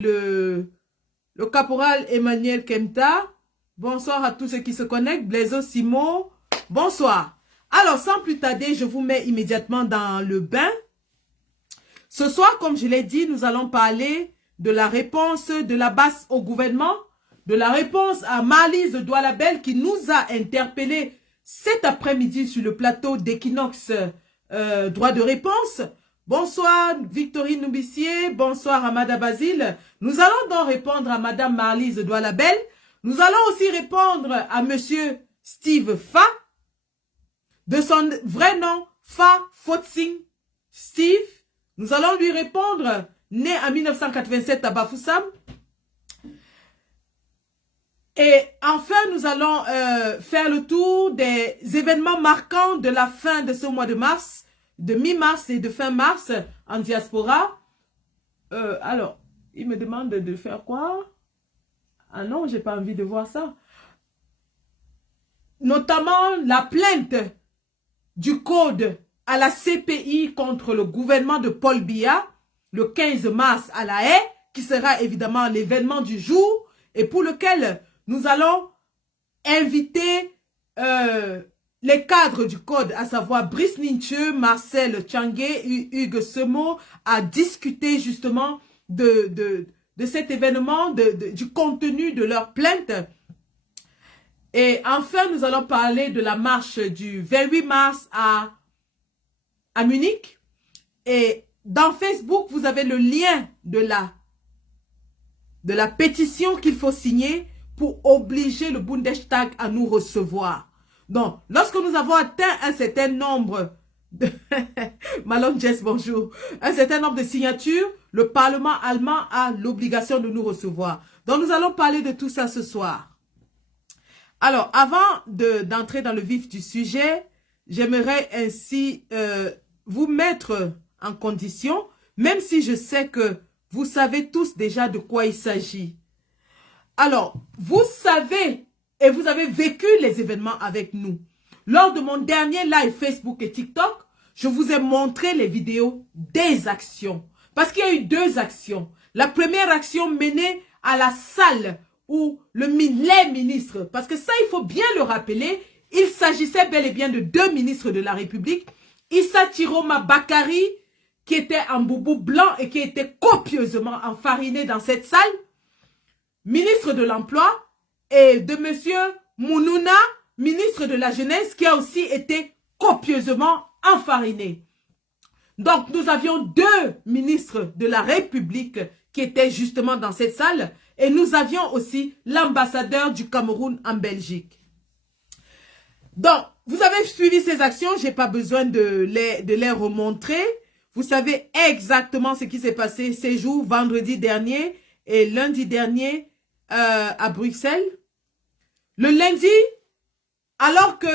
le caporal Emmanuel Kemta. Bonsoir à tous ceux qui se connectent. Blaiseau Simo, bonsoir. Alors, sans plus tarder, je vous mets immédiatement dans le bain. Ce soir, comme je l'ai dit, nous allons parler de la réponse de la base au gouvernement, de la réponse à Marlise Doualabel qui nous a interpellés cet après-midi sur le plateau d'Equinox droit de réponse. Bonsoir Victorine Noubissier, bonsoir Amada Basile. Nous allons donc répondre à Madame Marlise Doualabel. Nous allons aussi répondre à Monsieur Steve Fa, de son vrai nom, Fa Fotsing Steve. Nous allons lui répondre, né en 1987 à Bafoussam. Et enfin, nous allons faire le tour des événements marquants de la fin de ce mois de mars, de mi-mars et de fin mars en diaspora. Alors, il me demande de faire quoi? Ah non, j'ai pas envie de voir ça. Notamment la plainte du code à la CPI contre le gouvernement de Paul Biya, le 15 mars à La Haye, qui sera évidemment l'événement du jour, et pour lequel nous allons inviter les cadres du code, à savoir Brice Nincheux, Marcel Tchangé, Hugues Semo, à discuter justement de cet événement, du contenu de leur plainte. Et enfin, nous allons parler de la marche du 28 mars à Munich. Et dans Facebook, vous avez le lien de la pétition qu'il faut signer pour obliger le Bundestag à nous recevoir. Donc, lorsque nous avons atteint un certain nombre de... Malone Jess, bonjour. Un certain nombre de signatures, le Parlement allemand a l'obligation de nous recevoir. Donc, nous allons parler de tout ça ce soir. Alors, avant d'entrer dans le vif du sujet, j'aimerais ainsi vous mettre en condition, même si je sais que vous savez tous déjà de quoi il s'agit. Alors, vous savez et vous avez vécu les événements avec nous. Lors de mon dernier live Facebook et TikTok, je vous ai montré les vidéos des actions. Parce qu'il y a eu deux actions. La première action menée à la salle où les ministres, parce que ça il faut bien le rappeler, il s'agissait bel et bien de deux ministres de la République, Issa Tiroma Bakari, qui était en boubou blanc et qui était copieusement enfariné dans cette salle, ministre de l'Emploi, et de monsieur Mounouna, ministre de la Jeunesse, qui a aussi été copieusement enfariné. Donc, nous avions deux ministres de la République qui étaient justement dans cette salle, et nous avions aussi l'ambassadeur du Cameroun en Belgique. Donc, vous avez suivi ces actions, je n'ai pas besoin de les remontrer. Vous savez exactement ce qui s'est passé ces jours, vendredi dernier et lundi dernier à Bruxelles. Le lundi, alors que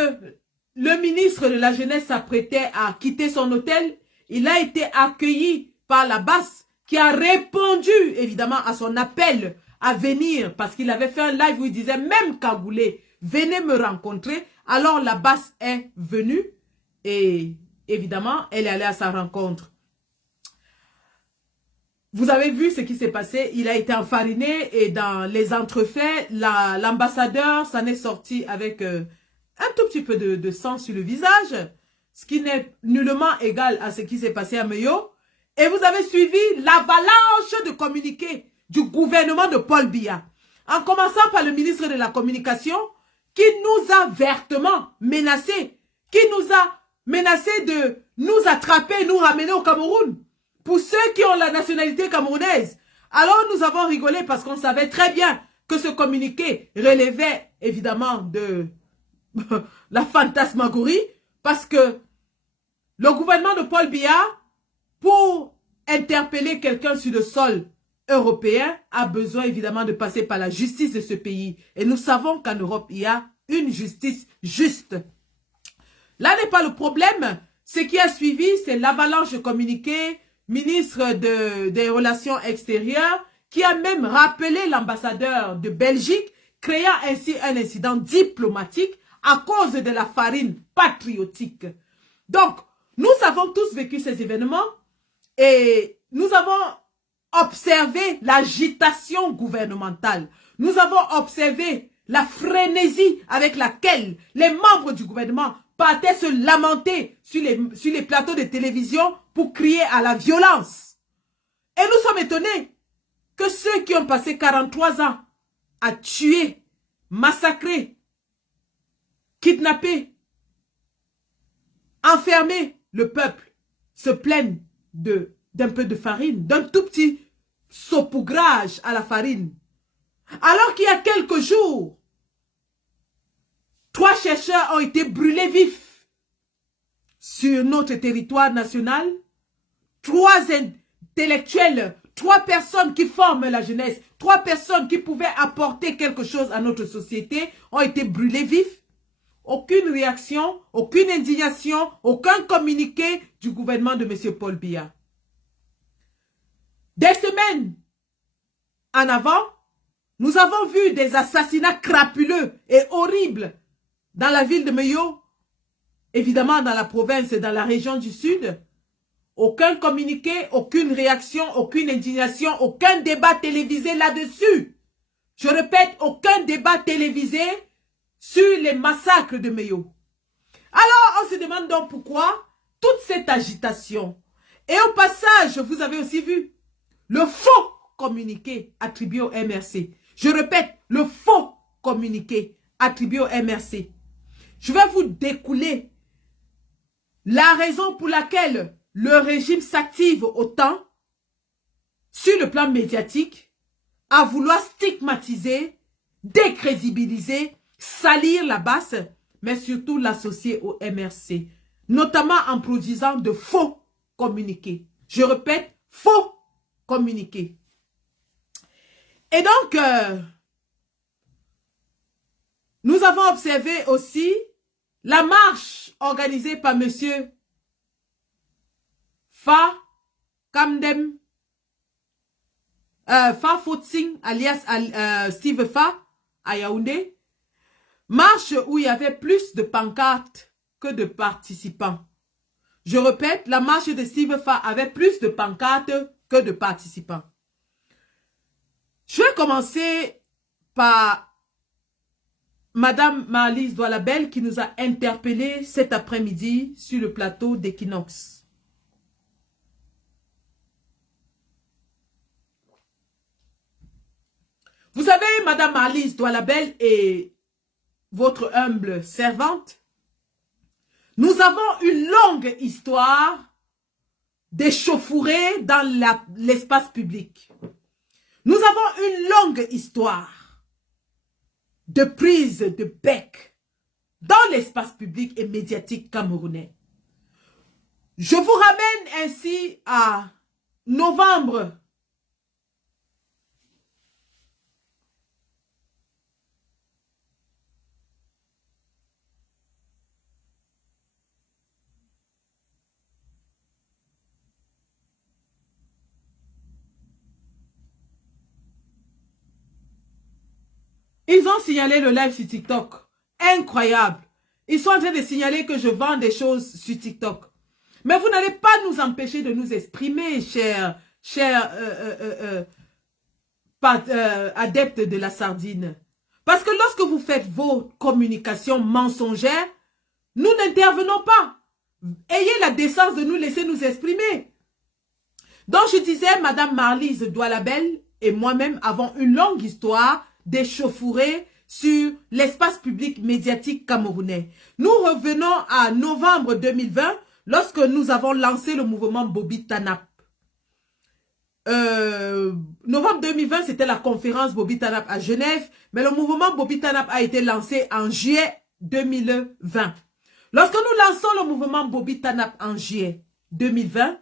le ministre de la Jeunesse s'apprêtait à quitter son hôtel, il a été accueilli par la BAS qui a répondu évidemment à son appel à venir parce qu'il avait fait un live où il disait même Kagoulé, venez me rencontrer. Alors la BAS est venue et évidemment elle est allée à sa rencontre. Vous avez vu ce qui s'est passé, il a été enfariné et dans les entrefaits, l'ambassadeur s'en est sorti avec un tout petit peu de sang sur le visage, ce qui n'est nullement égal à ce qui s'est passé à Meyo. Et vous avez suivi l'avalanche de communiqués du gouvernement de Paul Biya, en commençant par le ministre de la Communication, qui nous a vertement menacés, qui nous a menacés de nous attraper et nous ramener au Cameroun. Pour ceux qui ont la nationalité camerounaise. Alors nous avons rigolé parce qu'on savait très bien que ce communiqué relevait évidemment de la fantasmagorie. Parce que le gouvernement de Paul Biya, pour interpeller quelqu'un sur le sol européen, a besoin évidemment de passer par la justice de ce pays. Et nous savons qu'en Europe, il y a une justice juste. Là n'est pas le problème. Ce qui a suivi, c'est l'avalanche de communiqués, ministre des Relations extérieures, qui a même rappelé l'ambassadeur de Belgique, créant ainsi un incident diplomatique à cause de la farine patriotique. Donc, nous avons tous vécu ces événements et nous avons observé l'agitation gouvernementale. Nous avons observé la frénésie avec laquelle les membres du gouvernement partaient se lamenter sur les plateaux de télévision pour crier à la violence. Et nous sommes étonnés que ceux qui ont passé 43 ans à tuer, massacrer, kidnapper, enfermer le peuple se plaignent d'un peu de farine, d'un tout petit saupoudrage à la farine. Alors qu'il y a quelques jours, 3 chercheurs ont été brûlés vifs sur notre territoire national. 3 intellectuels, 3 personnes qui forment la jeunesse, 3 personnes qui pouvaient apporter quelque chose à notre société ont été brûlés vifs. Aucune réaction, aucune indignation, aucun communiqué du gouvernement de M. Paul Biya. Des semaines en avant, nous avons vu des assassinats crapuleux et horribles dans la ville de Meyo, évidemment dans la province et dans la région du Sud. Aucun communiqué, aucune réaction, aucune indignation, aucun débat télévisé là-dessus. Je répète, aucun débat télévisé sur les massacres de Meyo. Alors, on se demande donc pourquoi toute cette agitation. Et au passage, vous avez aussi vu le faux communiqué attribué au MRC. Je répète, le faux communiqué attribué au MRC. Je vais vous découler la raison pour laquelle le régime s'active autant sur le plan médiatique à vouloir stigmatiser, décrédibiliser, salir la basse, mais surtout l'associer au MRC, notamment en produisant de faux communiqués. Je répète, faux communiqués. Et donc, nous avons observé aussi la marche organisée par M. Fa Kamdem, Fa Fotsing, alias Steve Fa, à Yaoundé. Marche où il y avait plus de pancartes que de participants. Je répète, la marche de Steve Fa avait plus de pancartes que de participants. Je vais commencer par Madame Marlise Doualabel qui nous a interpellés cet après-midi sur le plateau d'Equinox. Vous savez, Madame Marlise Doualabel et votre humble servante, nous avons une longue histoire d'échauffourée dans l'espace public. Nous avons une longue histoire de prise de bec dans l'espace public et médiatique camerounais. Je vous ramène ainsi à novembre 2021. Ils ont signalé le live sur TikTok. Incroyable. Ils sont en train de signaler que je vends des choses sur TikTok. Mais vous n'allez pas nous empêcher de nous exprimer, chers adeptes de la sardine. Parce que lorsque vous faites vos communications mensongères, nous n'intervenons pas. Ayez la décence de nous laisser nous exprimer. Donc je disais, Madame Marlise Doualabel et moi-même avons une longue histoire d'échauffourée sur l'espace public médiatique camerounais. Nous revenons à novembre 2020, lorsque nous avons lancé le mouvement Bobi Tanap. Novembre 2020, c'était la conférence Bobi Tanap à Genève, mais le mouvement Bobi Tanap a été lancé en juillet 2020. Lorsque nous lançons le mouvement Bobi Tanap en juillet 2020,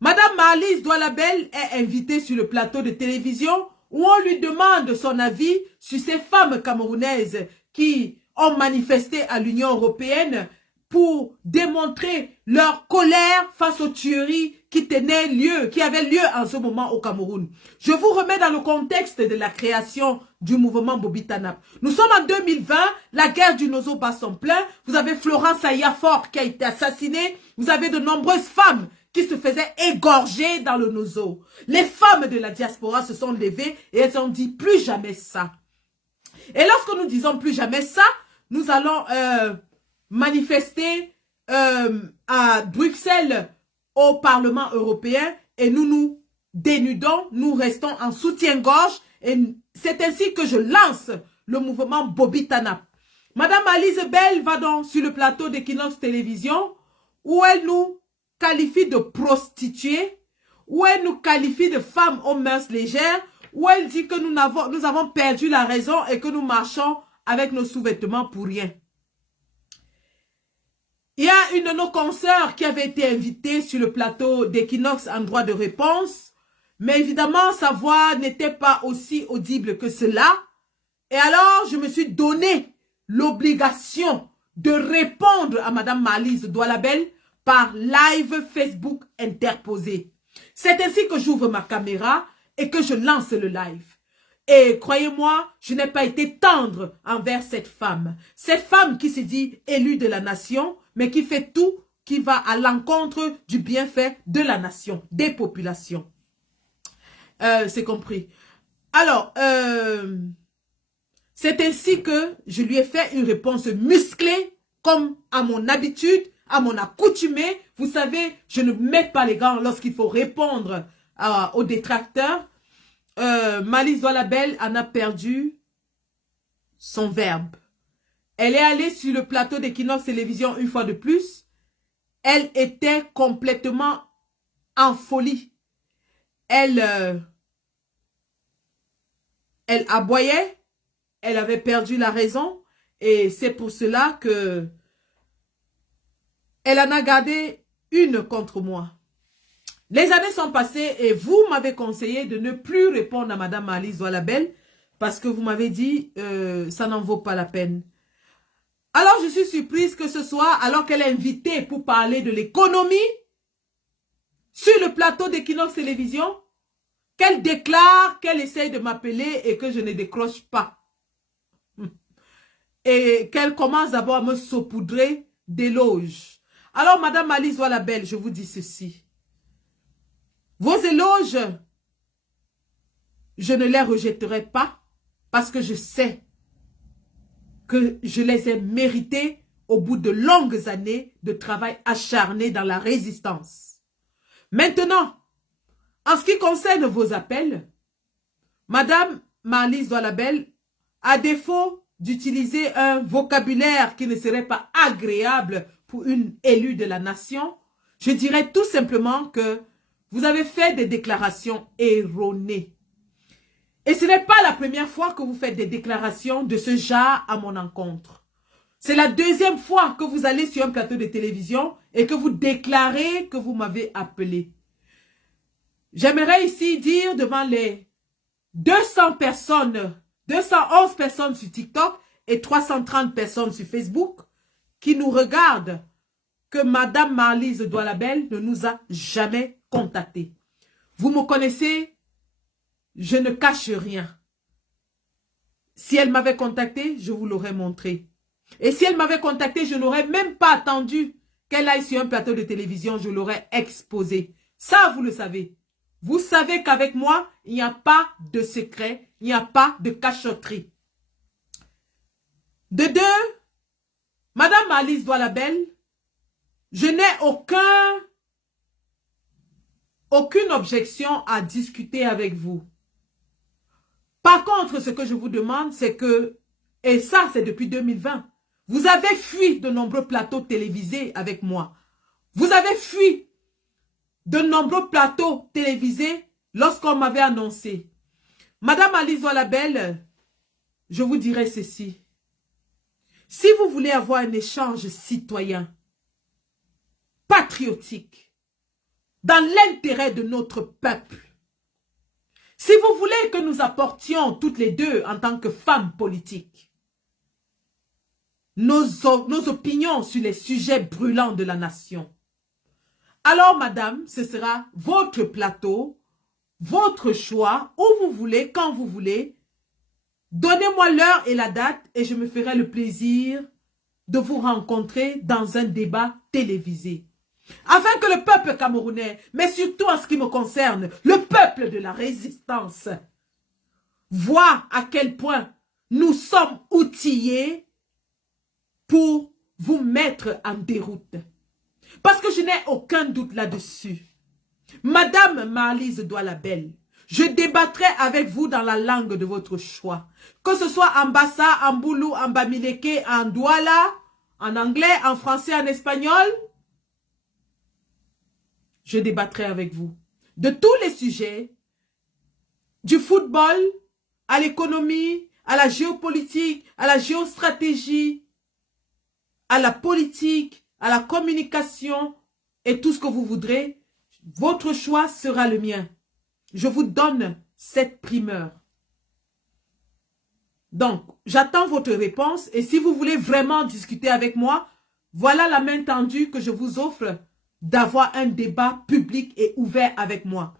Madame Marlise Doualabel est invitée sur le plateau de télévision où on lui demande son avis sur ces femmes camerounaises qui ont manifesté à l'Union européenne pour démontrer leur colère face aux tueries qui avaient lieu en ce moment au Cameroun. Je vous remets dans le contexte de la création du mouvement Bobi Tanap. Nous sommes en 2020, la guerre du Nozo bat son plein. Vous avez Florence Ayafor qui a été assassinée. Vous avez de nombreuses femmes qui se faisaient égorger dans le Nozo. Les femmes de la diaspora se sont levées et elles ont dit plus jamais ça. Et lorsque nous disons plus jamais ça, nous allons manifester à Bruxelles au Parlement européen et nous nous dénudons, nous restons en soutien-gorge et c'est ainsi que je lance le mouvement Bobby Tanap. Madame Alice Bell va donc sur le plateau d'Equinox Télévision où elle nous qualifie de prostituées, où elle nous qualifie de femmes aux mœurs légères, où elle dit que nous avons perdu la raison et que nous marchons avec nos sous-vêtements pour rien. Il y a une de nos consoeurs qui avait été invitée sur le plateau d'Equinox en droit de réponse, mais évidemment sa voix n'était pas aussi audible que cela. Et alors je me suis donné l'obligation de répondre à Madame Marlise Doualabel par live Facebook interposé. C'est ainsi que j'ouvre ma caméra et que je lance le live. Et croyez-moi, je n'ai pas été tendre envers cette femme. Cette femme qui se dit élue de la nation, mais qui fait tout qui va à l'encontre du bienfait de la nation, des populations. C'est compris. Alors, c'est ainsi que je lui ai fait une réponse musclée, comme à mon habitude, à mon accoutumé. Vous savez, je ne mets pas les gants lorsqu'il faut répondre aux détracteurs. Marlise Doualabel en a perdu son verbe. Elle est allée sur le plateau d'Equinox Télévision une fois de plus. Elle était complètement en folie. Elle aboyait. Elle avait perdu la raison. Et c'est pour cela que elle en a gardé une contre moi. Les années sont passées et vous m'avez conseillé de ne plus répondre à Madame Marlise Doualabel parce que vous m'avez dit ça n'en vaut pas la peine. Alors je suis surprise que ce soit, alors qu'elle est invitée pour parler de l'économie sur le plateau d'Equinox Télévision, qu'elle déclare qu'elle essaye de m'appeler et que je ne décroche pas. Et qu'elle commence d'abord à me saupoudrer d'éloges. Alors Madame Marlise Doualabel, je vous dis ceci. Vos éloges, je ne les rejetterai pas parce que je sais que je les ai mérités au bout de longues années de travail acharné dans la résistance. Maintenant, en ce qui concerne vos appels, Madame Marlise Doualabel, à défaut d'utiliser un vocabulaire qui ne serait pas agréable pour une élue de la nation, je dirais tout simplement que vous avez fait des déclarations erronées. Et ce n'est pas la première fois que vous faites des déclarations de ce genre à mon encontre. C'est la deuxième fois que vous allez sur un plateau de télévision et que vous déclarez que vous m'avez appelé. J'aimerais ici dire devant les 211 personnes sur TikTok et 330 personnes sur Facebook qui nous regardent que Madame Marlise Doualabel ne nous a jamais contactés. Vous me connaissez, je ne cache rien. Si elle m'avait contacté, je vous l'aurais montré. Et si elle m'avait contacté, je n'aurais même pas attendu qu'elle aille sur un plateau de télévision, je l'aurais exposé. Ça, vous le savez. Vous savez qu'avec moi, il n'y a pas de secret, il n'y a pas de cachotterie. De deux, Madame Marlise Doualabel, je n'ai aucune objection à discuter avec vous. Par contre, ce que je vous demande, c'est que, et ça c'est depuis 2020, vous avez fui de nombreux plateaux télévisés avec moi. Vous avez fui de nombreux plateaux télévisés lorsqu'on m'avait annoncé. Madame Marlise Doualabel, je vous dirai ceci. Si vous voulez avoir un échange citoyen, patriotique, dans l'intérêt de notre peuple, si vous voulez que nous apportions toutes les deux en tant que femmes politiques, nos opinions sur les sujets brûlants de la nation, alors madame, ce sera votre plateau, votre choix, où vous voulez, quand vous voulez. Donnez-moi l'heure et la date et je me ferai le plaisir de vous rencontrer dans un débat télévisé. afin que le peuple camerounais, mais surtout en ce qui me concerne, le peuple de la résistance, voit à quel point nous sommes outillés pour vous mettre en déroute. Parce que je n'ai aucun doute là-dessus. Madame Marlise Doualabel, je débattrai avec vous dans la langue de votre choix. Que ce soit en Bassa, en Boulou, en Bamileke, en Douala, en anglais, en français, en espagnol. Je débattrai avec vous de tous les sujets, du football, à l'économie, à la géopolitique, à la géostratégie, à la politique, à la communication et tout ce que vous voudrez. Votre choix sera le mien. Je vous donne cette primeur. Donc, j'attends votre réponse et si vous voulez vraiment discuter avec moi, voilà la main tendue que je vous offre d'avoir un débat public et ouvert avec moi.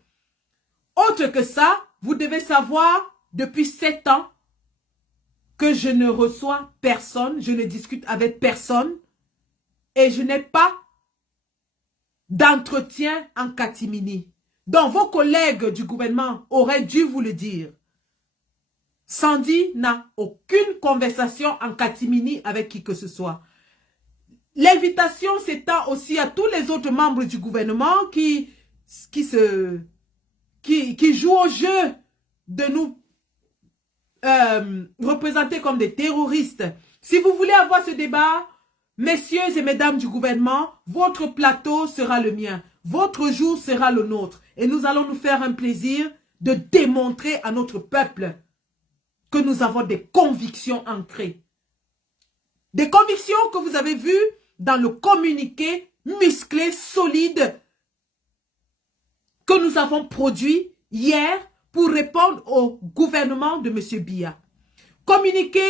Autre que ça, vous devez savoir, depuis 7 ans, que je ne reçois personne, je ne discute avec personne et je n'ai pas d'entretien en catimini. Donc, vos collègues du gouvernement auraient dû vous le dire. Sandy n'a aucune conversation en catimini avec qui que ce soit. L'invitation s'étend aussi à tous les autres membres du gouvernement qui jouent au jeu de nous représenter comme des terroristes. Si vous voulez avoir ce débat, messieurs et mesdames du gouvernement, votre plateau sera le mien. Votre jour sera le nôtre. Et nous allons nous faire un plaisir de démontrer à notre peuple que nous avons des convictions ancrées. Des convictions que vous avez vues dans le communiqué musclé, solide que nous avons produit hier pour répondre au gouvernement de M. Biya. Communiqué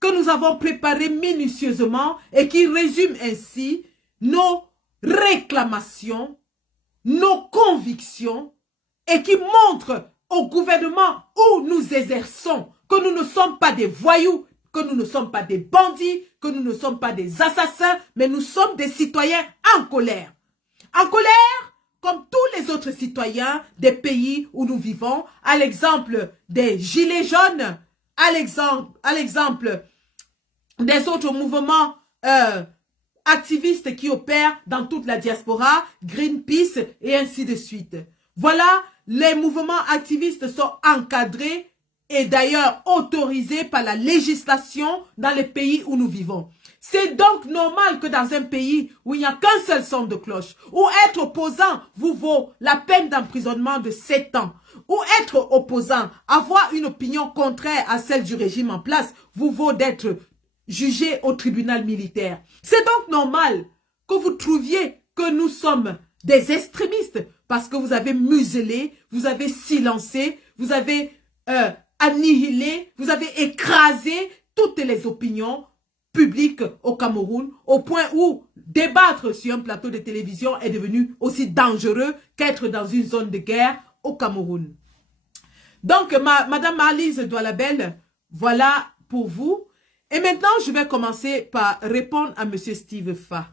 que nous avons préparé minutieusement et qui résume ainsi nos réclamations, nos convictions et qui montre au gouvernement où nous exerçons que nous ne sommes pas des voyous, que nous ne sommes pas des bandits, que nous ne sommes pas des assassins, mais nous sommes des citoyens en colère. En colère, comme tous les autres citoyens des pays où nous vivons, à l'exemple des Gilets jaunes, à l'exemple des autres mouvements activistes qui opèrent dans toute la diaspora, Greenpeace et ainsi de suite. Voilà, les mouvements activistes sont encadrés et d'ailleurs autorisés par la législation dans les pays où nous vivons. C'est donc normal que dans un pays où il n'y a qu'un seul son de cloche, où être opposant vous vaut la peine d'emprisonnement de 7 ans, où être opposant, avoir une opinion contraire à celle du régime en place, vous vaut d'être jugé au tribunal militaire. C'est donc normal que vous trouviez que nous sommes des extrémistes parce que vous avez muselé, vous avez silencé, vous avez annihilé, vous avez écrasé toutes les opinions publiques au Cameroun, au point où débattre sur un plateau de télévision est devenu aussi dangereux qu'être dans une zone de guerre au Cameroun. Donc, Madame Marlise Doualabel, voilà pour vous. Et maintenant, je vais commencer par répondre à M. Steve Fa.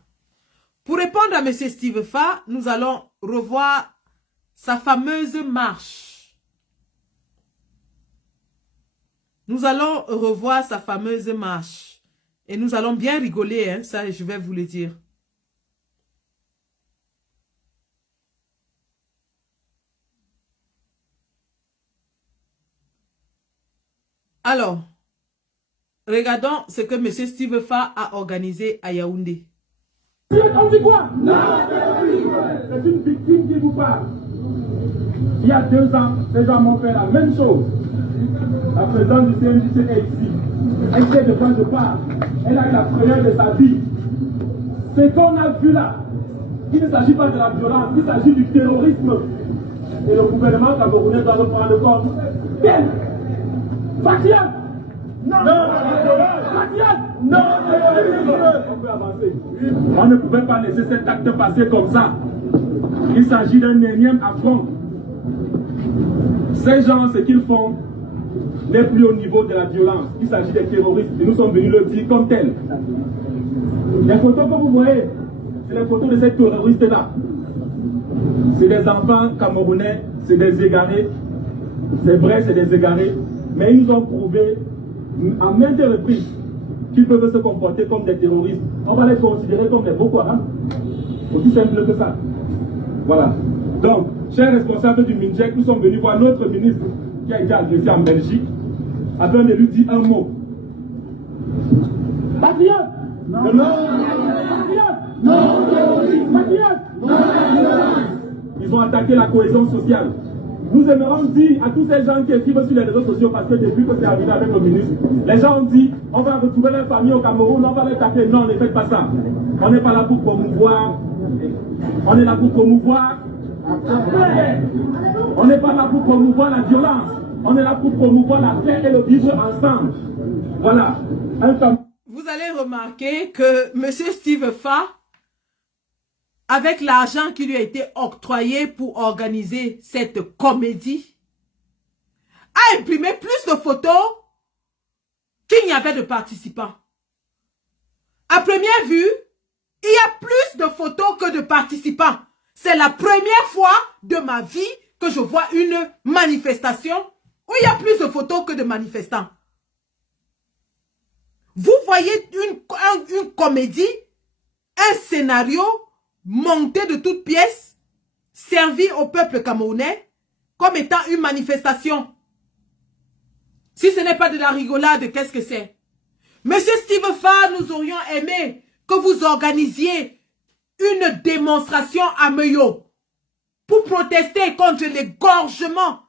Pour répondre à M. Steve Fa, nous allons revoir sa fameuse marche. Nous allons revoir sa fameuse marche. Et nous allons bien rigoler, hein, ça je vais vous le dire. Alors, regardons ce que M. Steve Fa a organisé à Yaoundé. On dit quoi? C'est une victime qui vous parle. Il y a 2 ans, ces gens m'ont fait la même chose. La présidente du CNJC est ici. Elle sait de quoi je parle. Elle a la frayeur de sa vie. Ce qu'on a vu là, il ne s'agit pas de la violence, il s'agit du terrorisme. Et le gouvernement camerounais doit le prendre compte. Bien. Fatia. Non. Fatia. Non. On peut avancer. On ne pouvait pas laisser cet acte passer comme ça. Il s'agit d'un énième affront. Ces gens, ce qu'ils font n'est plus au niveau de la violence. Il s'agit des terroristes et nous sommes venus le dire comme tel. Les photos que vous voyez, c'est les photos de ces terroristes-là. C'est des enfants camerounais, c'est des égarés. C'est vrai, c'est des égarés. Mais ils nous ont prouvé à maintes reprises qu'ils peuvent se comporter comme des terroristes. On va les considérer comme des Boko Haram. Aussi simple que ça. Voilà. Donc, chers responsables du MINJEC, nous sommes venus voir notre ministre qui a été agressé en Belgique afin de lui dire un mot. Patriote! Non! Patriote! Non! Patriote! Non! Ils ont attaqué la cohésion sociale. Nous aimerons dire à tous ces gens qui écrivent sur les réseaux sociaux, parce que depuis que c'est arrivé avec le ministre, les gens ont dit on va retrouver leur famille au Cameroun, on va les taper. Non, ne faites pas ça. On n'est pas là pour promouvoir. On est là pour promouvoir. On n'est pas là pour promouvoir la violence. On est là pour promouvoir la paix et le vivre ensemble. Voilà. Vous allez remarquer que M. Steve Fa, avec l'argent qui lui a été octroyé pour organiser cette comédie, a imprimé plus de photos qu'il n'y avait de participants. À première vue, il y a plus de photos que de participants. C'est la première fois de ma vie que je vois une manifestation où il y a plus de photos que de manifestants. Vous voyez une comédie, un scénario monté de toutes pièces, servi au peuple camerounais comme étant une manifestation. Si ce n'est pas de la rigolade, qu'est-ce que c'est? Monsieur Steve Fa, nous aurions aimé que vous organisiez une démonstration à Meyo pour protester contre l'égorgement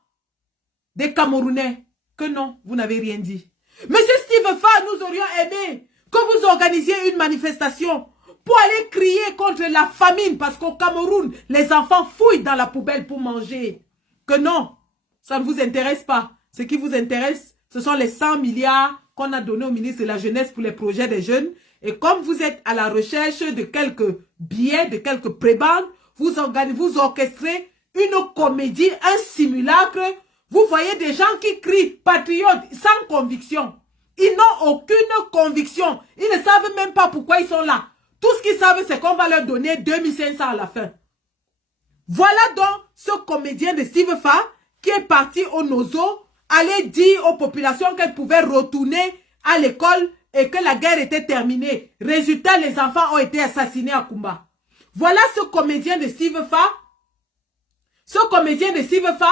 des Camerounais. Que non, vous n'avez rien dit. Monsieur Steve Fa, nous aurions aimé que vous organisiez une manifestation pour aller crier contre la famine, parce qu'au Cameroun, les enfants fouillent dans la poubelle pour manger. Que non, ça ne vous intéresse pas. Ce qui vous intéresse, ce sont les 100 milliards qu'on a donnés au ministre de la Jeunesse pour les projets des jeunes. Et comme vous êtes à la recherche de quelques billets, de quelques prébandes, vous orchestrez une comédie, un simulacre. Vous voyez des gens qui crient patriotes sans conviction. Ils n'ont aucune conviction. Ils ne savent même pas pourquoi ils sont là. Tout ce qu'ils savent, c'est qu'on va leur donner 2500 à la fin. Voilà donc ce comédien de Steve Fa qui est parti au Nozo, aller dire aux populations qu'elles pouvaient retourner à l'école et que la guerre était terminée. Résultat, les enfants ont été assassinés à Kumba. Voilà ce comédien de Steve Fa. Ce comédien de Steve Fa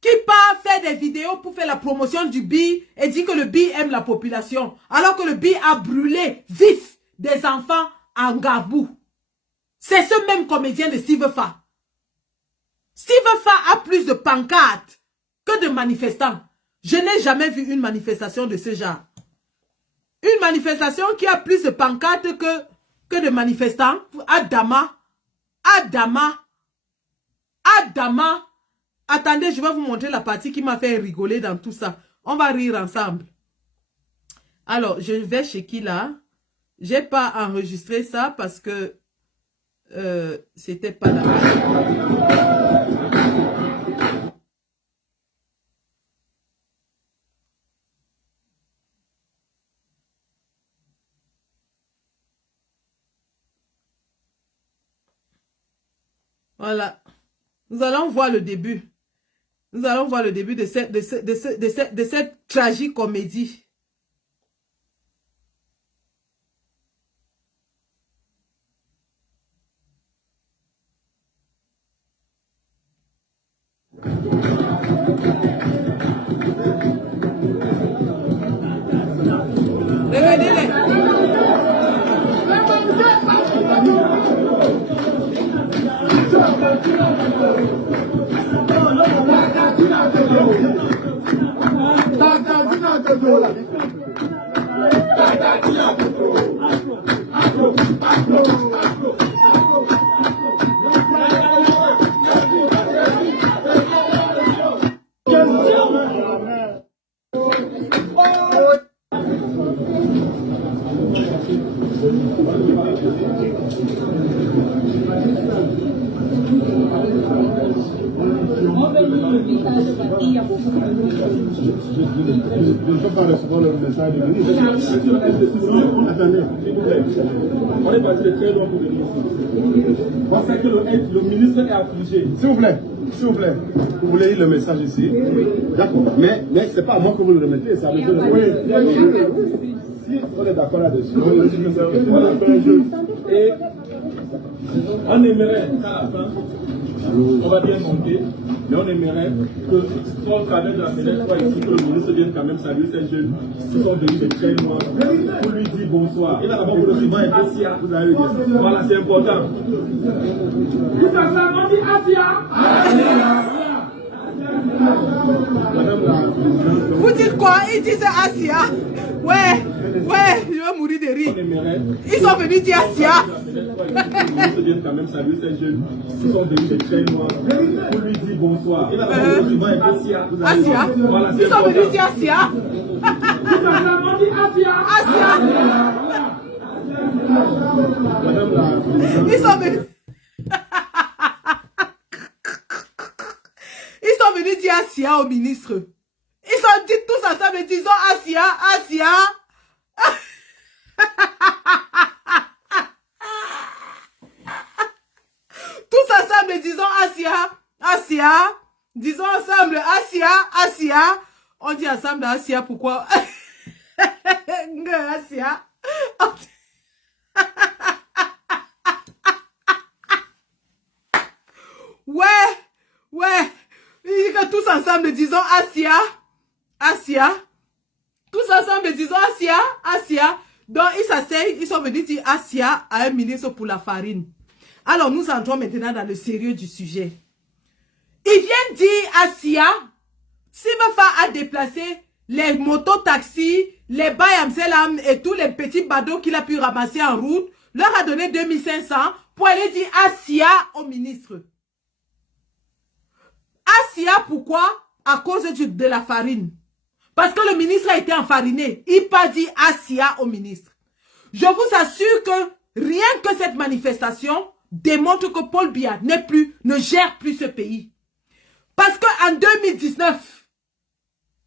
qui part faire des vidéos pour faire la promotion du BI et dit que le BI aime la population. Alors que le BI a brûlé vif des enfants en Gabou. C'est ce même comédien de Steve Fa. Steve Fa a plus de pancartes que de manifestants. Je n'ai jamais vu une manifestation de ce genre. Une manifestation qui a plus de pancartes que de manifestants. Adama. Attendez, je vais vous montrer la partie qui m'a fait rigoler dans tout ça. On va rire ensemble. Alors, je vais chez qui là? J'ai pas enregistré ça parce que c'était pas là. Voilà. Nous allons voir le début. Nous allons voir le début de cette tragique comédie. Regardez-les. Je ne peux pas recevoir le message du ministre. Attendez, s'il vous plaît. On est parti de très loin pour venir ici. On sait que le ministre est affligé. S'il vous plaît, vous voulez lire le message ici? D'accord, mais ce n'est pas à moi que vous le remettez, c'est à monsieur le oui. Si on est d'accord là-dessus, et on aimerait qu'à la fin, on va bien monter, mais on aimerait que, au travers de la fenêtre, soit ici, que le ministre vienne quand même saluer ces jeunes qui sont venus de très loin pour lui dire bonsoir. il a d'abord le suivant et Asia. vous avez dit. Voilà, c'est important. Tous ensemble, on dit Asia. Madame la présidente, Vous dites quoi? Ils disent Asia. Ouais, je vais mourir de rire. On aimerait Ils sont venus dire Asia. le ministre vienne quand même saluer ces jeunes qui sont venus de très loin pour lui dire bonsoir. il a d'abord le suivant et Asia. Asia. Voilà, c'est Ils sont important. venus dire Asia. Tous ensemble, on dit Asia. Asia. Madame la présidente, Ils sont venus. Ils sont venus dire Asia au ministre. Ils sont dit tous ensemble, disons Asia, Asia. Tous ensemble, disons Asia, Asia. Disons ensemble Asia, Asia. On dit ensemble Asia, pourquoi? Asia. Ouais. Il dit que tous ensemble, disons Asia, Asia. Tous ensemble, disons Asia, Asia. Donc, ils s'asseyent, ils sont venus dire Asia à un ministre pour la farine. Alors, nous entrons maintenant dans le sérieux du sujet. Ils viennent dire Asia, Simefa a déplacé les mototaxis, les Bayamselam et tous les petits badauds qu'il a pu ramasser en route, leur a donné 2500 pour aller dire Asia au ministre. Asia, pourquoi? À cause de la farine. Parce que le ministre a été enfariné. Il n'a pas dit Asia au ministre. Je vous assure que rien que cette manifestation démontre que Paul Biya ne gère plus ce pays. Parce qu'en 2019,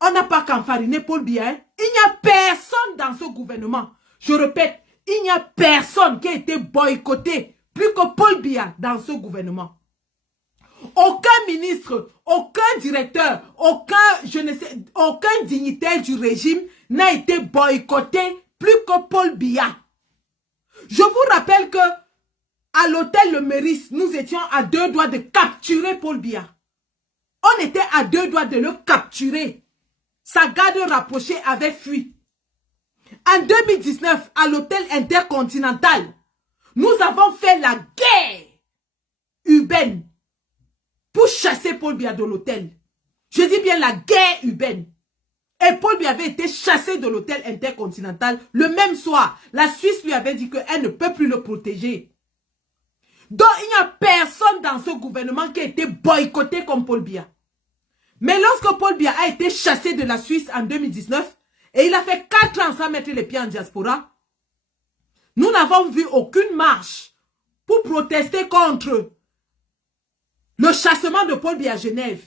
on n'a pas qu'enfariné Paul Biya. Il n'y a personne dans ce gouvernement. Je répète, il n'y a personne qui a été boycotté plus que Paul Biya dans ce gouvernement. Aucun ministre, aucun directeur, aucun dignitaire du régime n'a été boycotté plus que Paul Biya. Je vous rappelle que à l'hôtel Le Méris, nous étions à 2 doigts de capturer Paul Biya. On était à 2 doigts de le capturer. Sa garde rapprochée avait fui. En 2019, à l'hôtel Intercontinental, nous avons fait la guerre urbaine pour chasser Paul Biya de l'hôtel. Je dis bien la guerre urbaine. Et Paul Biya avait été chassé de l'hôtel Intercontinental le même soir. La Suisse lui avait dit qu'elle ne peut plus le protéger. Donc il n'y a personne dans ce gouvernement qui a été boycotté comme Paul Biya. Mais lorsque Paul Biya a été chassé de la Suisse en 2019, et il a fait 4 ans sans mettre les pieds en diaspora, nous n'avons vu aucune marche pour protester contre le chassement de Paul Biya à Genève.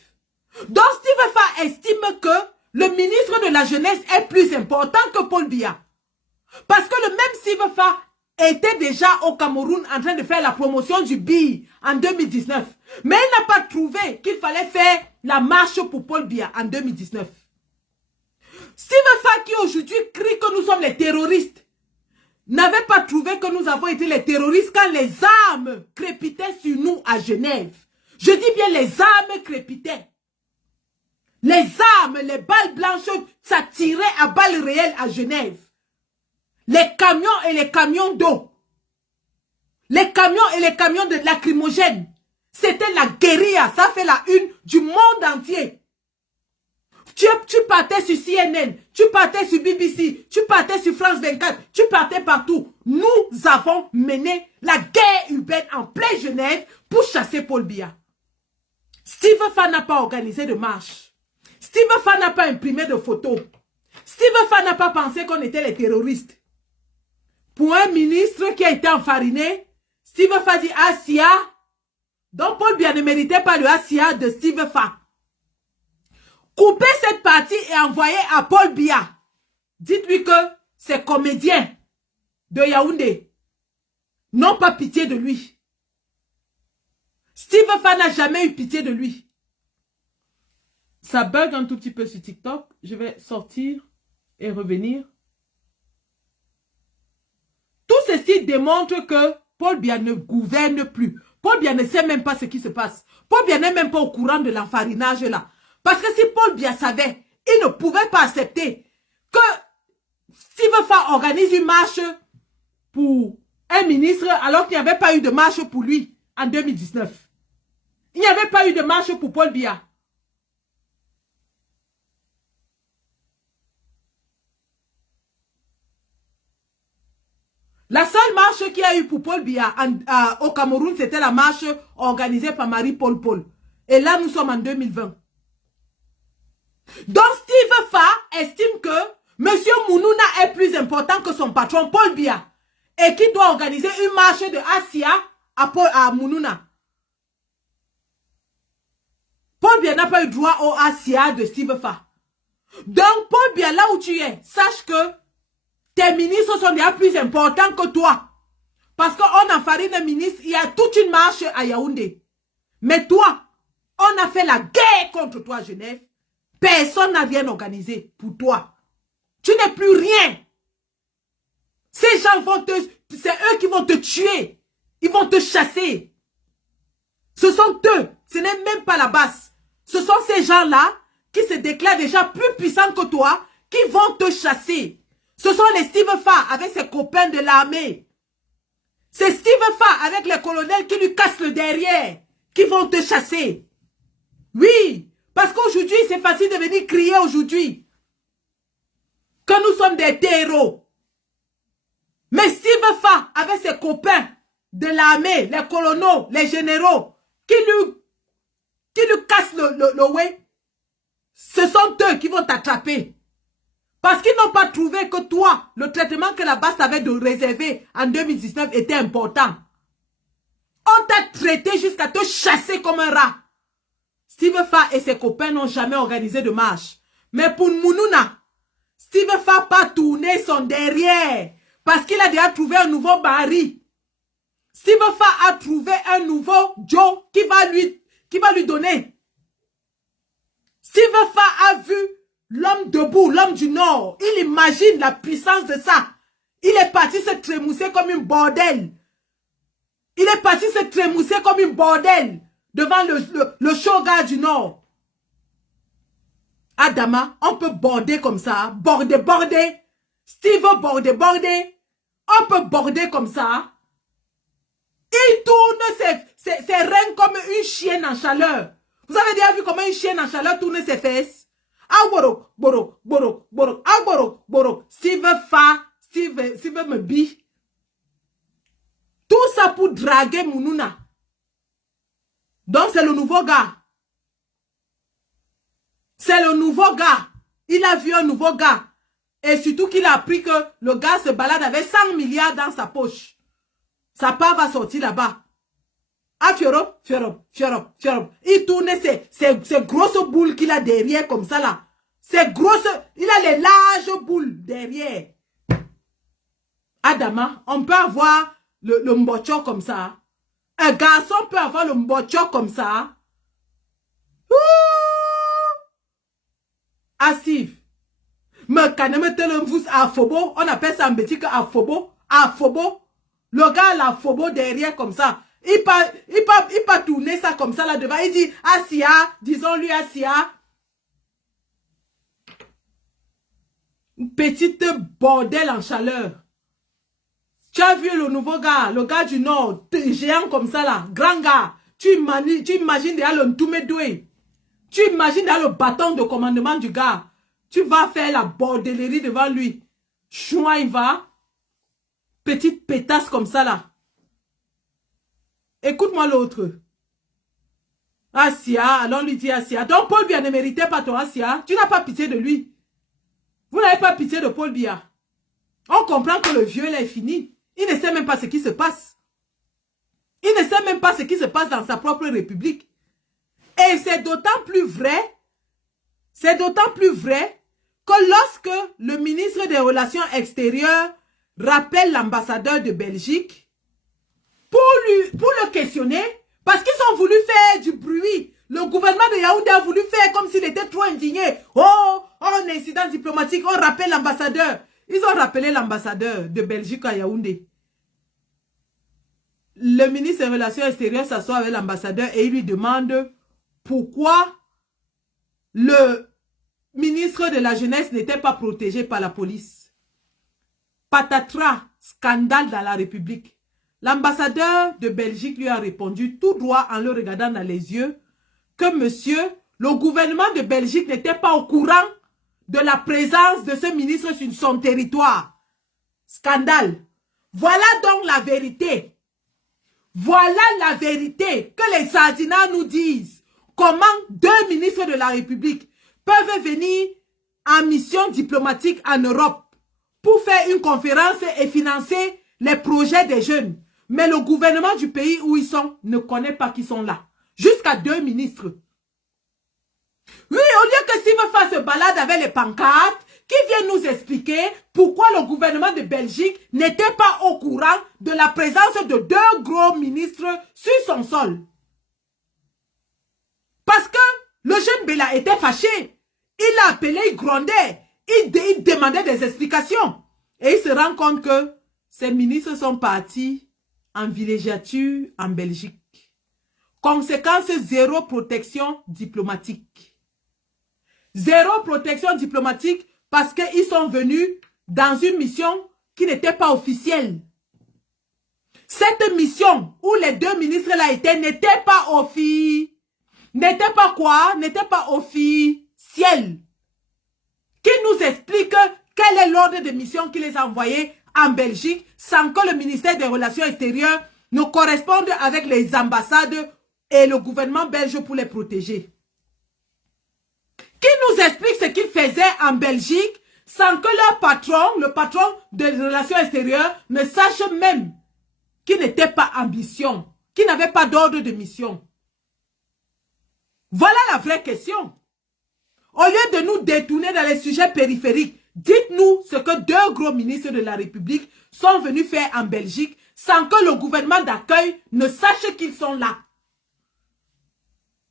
Donc Steve Fa estime que le ministre de la Jeunesse est plus important que Paul Biya. Parce que le même Steve Fa était déjà au Cameroun en train de faire la promotion du BI en 2019. Mais il n'a pas trouvé qu'il fallait faire la marche pour Paul Biya en 2019. Steve Fa qui aujourd'hui crie que nous sommes les terroristes n'avait pas trouvé que nous avons été les terroristes quand les armes crépitaient sur nous à Genève. Je dis bien les armes crépitaient. Les armes, les balles blanches, ça tirait à balles réelles à Genève. Les camions et les camions d'eau. Les camions et les camions de lacrymogène. C'était la guérilla. Ça fait la une du monde entier. Tu partais sur CNN, tu partais sur BBC, tu partais sur France 24, tu partais partout. Nous avons mené la guerre urbaine en pleine Genève pour chasser Paul Biya. Steve Fa n'a pas organisé de marche. Steve Fa n'a pas imprimé de photos. Steve Fa n'a pas pensé qu'on était les terroristes. pour un ministre qui a été enfariné, Steve Fa dit Assia. Donc Paul Biya ne méritait pas le Assia de Steve Fa. Coupez cette partie et envoyez à Paul Biya. Dites-lui que ces comédiens de Yaoundé n'ont pas pitié de lui. Steve Fa n'a jamais eu pitié de lui. Ça bug un tout petit peu sur TikTok. Je vais sortir et revenir. Tout ceci démontre que Paul Biya ne gouverne plus. Paul Biya ne sait même pas ce qui se passe. Paul Biya n'est même pas au courant de l'enfarinage là. Parce que si Paul Biya savait, il ne pouvait pas accepter que Steve Fa organise une marche pour un ministre alors qu'il n'y avait pas eu de marche pour lui en 2019. Il n'y avait pas eu de marche pour Paul Biya. La seule marche qu'il y a eu pour Paul Biya au Cameroun, c'était la marche organisée par Marie-Paul Paul. Et là, nous sommes en 2020. Donc, Steve Fa estime que M. Mounouna est plus important que son patron Paul Biya et qu'il doit organiser une marche de Assia à Mounouna. Paul Biya n'a pas eu droit au Assia de Steve Fa. Donc, Paul Biya, là où tu es, sache que tes ministres sont déjà plus importants que toi. Parce qu'on enfarine un ministre, il y a toute une marche à Yaoundé. Mais toi, on a fait la guerre contre toi à Genève. Personne n'a rien organisé pour toi. Tu n'es plus rien. Ces gens vont c'est eux qui vont te tuer. Ils vont te chasser. Ce sont eux. Ce n'est même pas la base. Ce sont ces gens-là qui se déclarent déjà plus puissants que toi, qui vont te chasser. Ce sont les Steve Fa avec ses copains de l'armée. C'est Steve Fa avec les colonels qui lui cassent le derrière, qui vont te chasser. Oui, parce qu'aujourd'hui, c'est facile de venir crier aujourd'hui que nous sommes des terreaux. Mais Steve Fa avec ses copains de l'armée, les colonels, les généraux, qui lui cassent le way, ce sont eux qui vont t'attraper. Parce qu'ils n'ont pas trouvé que toi, le traitement que la base avait de réserver en 2019 était important. On t'a traité jusqu'à te chasser comme un rat. Steve Fa et ses copains n'ont jamais organisé de marche. Mais pour Mounouna, Steve Fa pas tourné son derrière. Parce qu'il a déjà trouvé un nouveau Barry. Steve Fa a trouvé un nouveau Joe qui va lui donner. Steve Fa a vu l'homme debout, l'homme du Nord. Il imagine la puissance de ça. Il est parti se trémousser comme une bordel. Il est parti se trémousser comme une bordel devant le shogun du Nord. Adama, on peut border comme ça. Border. Steve border. On peut border comme ça. Il tourne ses reins comme une chienne en chaleur. Vous avez déjà vu comment une chienne en chaleur tourne ses fesses? Ah, borok. Ah, borok. Steve Fa, Steve me bi. Tout ça pour draguer Mounouna. Donc c'est le nouveau gars. C'est le nouveau gars. Il a vu un nouveau gars. Et surtout qu'il a appris que le gars se balade avec 100 milliards dans sa poche. Sa part va sortir là-bas. Ah, fiorop. Il tourne ces grosses boules qu'il a derrière comme ça là. Ces grosses, il a les larges boules derrière. Adama, on peut avoir le mbocho comme ça. Un garçon peut avoir le mbocho comme ça. Asif. Mais quand vous à Fobo, on appelle ça en bétique à Fobo. Le gars là, Fobo derrière comme ça. Il pas tourner ça comme ça là devant. Il dit Assia, disons-lui Assia. Une petite bordel en chaleur. Tu as vu le nouveau gars, le gars du Nord, géant comme ça là, grand gars. Tu imagines déjà le Ntoumedoué. Tu imagines déjà le bâton de commandement du gars. Tu vas faire la bordellerie devant lui. Chouin, il va. Petite pétasse comme ça là. Écoute-moi l'autre. Assia, allons lui dire Assia. Donc Paul Biya ne méritait pas ton Assia. Tu n'as pas pitié de lui. Vous n'avez pas pitié de Paul Biya. On comprend que le vieux là est fini. Il ne sait même pas ce qui se passe. Il ne sait même pas ce qui se passe dans sa propre république. Et c'est d'autant plus vrai, que lorsque le ministre des Relations extérieures rappelle l'ambassadeur de Belgique pour le questionner, parce qu'ils ont voulu faire du bruit. Le gouvernement de Yaoundé a voulu faire comme s'il était trop indigné. Oh, un incident diplomatique, on rappelle l'ambassadeur. Ils ont rappelé l'ambassadeur de Belgique à Yaoundé. Le ministre des Relations extérieures s'assoit avec l'ambassadeur et il lui demande pourquoi le ministre de la Jeunesse n'était pas protégé par la police. Patatras, scandale dans la République. L'ambassadeur de Belgique lui a répondu tout droit en le regardant dans les yeux que monsieur, le gouvernement de Belgique n'était pas au courant de la présence de ce ministre sur son territoire. Scandale. Voilà donc la vérité. Voilà la vérité que les sardinats nous disent. Comment deux ministres de la République peuvent venir en mission diplomatique en Europe pour faire une conférence et financer les projets des jeunes. Mais le gouvernement du pays où ils sont ne connaît pas qu'ils sont là. Jusqu'à deux ministres. Oui, au lieu que Steve fasse se balade avec les pancartes, qui viennent nous expliquer pourquoi le gouvernement de Belgique n'était pas au courant de la présence de deux gros ministres sur son sol. Parce que le jeune Bella était fâché. Il a appelé, il grondait. Il demandait des explications. Et il se rend compte que ces ministres sont partis en villégiature en Belgique. Conséquence, zéro protection diplomatique. Zéro protection diplomatique parce qu'ils sont venus dans une mission qui n'était pas officielle. Cette mission où les deux ministres là étaient n'était pas officielle. N'était pas quoi? N'était pas officielle. Qui nous explique quel est l'ordre de mission qui les a envoyés en Belgique sans que le ministère des Relations extérieures ne corresponde avec les ambassades et le gouvernement belge pour les protéger. Qui nous explique ce qu'ils faisaient en Belgique sans que leur patron, le patron des Relations extérieures, ne sache même qu'ils n'étaient pas en mission, qu'ils n'avaient pas d'ordre de mission. Voilà la vraie question. Au lieu de nous détourner dans les sujets périphériques, dites-nous ce que deux gros ministres de la République sont venus faire en Belgique sans que le gouvernement d'accueil ne sache qu'ils sont là.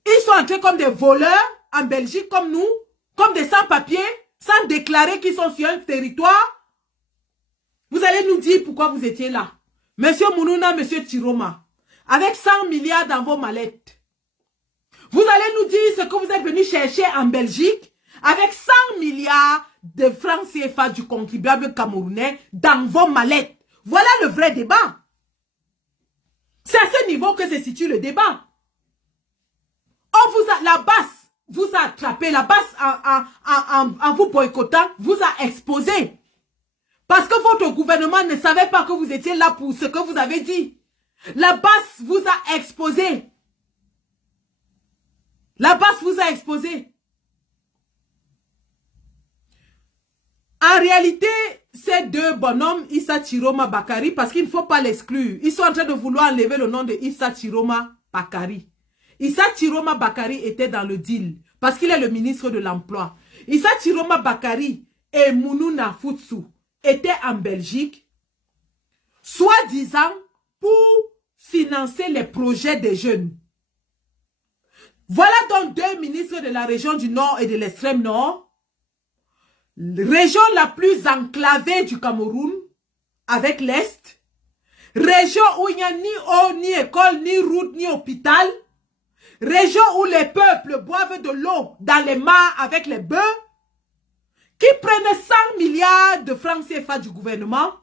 Ils sont entrés comme des voleurs en Belgique comme nous, comme des sans-papiers, sans déclarer qu'ils sont sur un territoire. Vous allez nous dire pourquoi vous étiez là. Monsieur Mounouna, monsieur Chiroma, avec 100 milliards dans vos mallettes. Vous allez nous dire ce que vous êtes venu chercher en Belgique avec 100 milliards de francs CFA du contribuable camerounais dans vos mallettes. Voilà le vrai débat. C'est à ce niveau que se situe le débat. La basse vous a attrapé, la basse en vous boycottant, vous a exposé. Parce que votre gouvernement ne savait pas que vous étiez là pour ce que vous avez dit. La basse vous a exposé. La basse vous a exposé. En réalité, ces deux bonhommes, Issa Chiroma Bakari, parce qu'il ne faut pas l'exclure, ils sont en train de vouloir enlever le nom de Issa Chiroma Bakari. Issa Chiroma Bakari était dans le deal, parce qu'il est le ministre de l'Emploi. Issa Chiroma Bakari et Mounouna Futsu étaient en Belgique, soi-disant pour financer les projets des jeunes. Voilà donc deux ministres de la région du Nord et de l'extrême Nord, région la plus enclavée du Cameroun, avec l'Est, région où il n'y a ni eau, ni école, ni route, ni hôpital, région où les peuples boivent de l'eau dans les mares avec les bœufs, qui prennent 100 milliards de francs CFA du gouvernement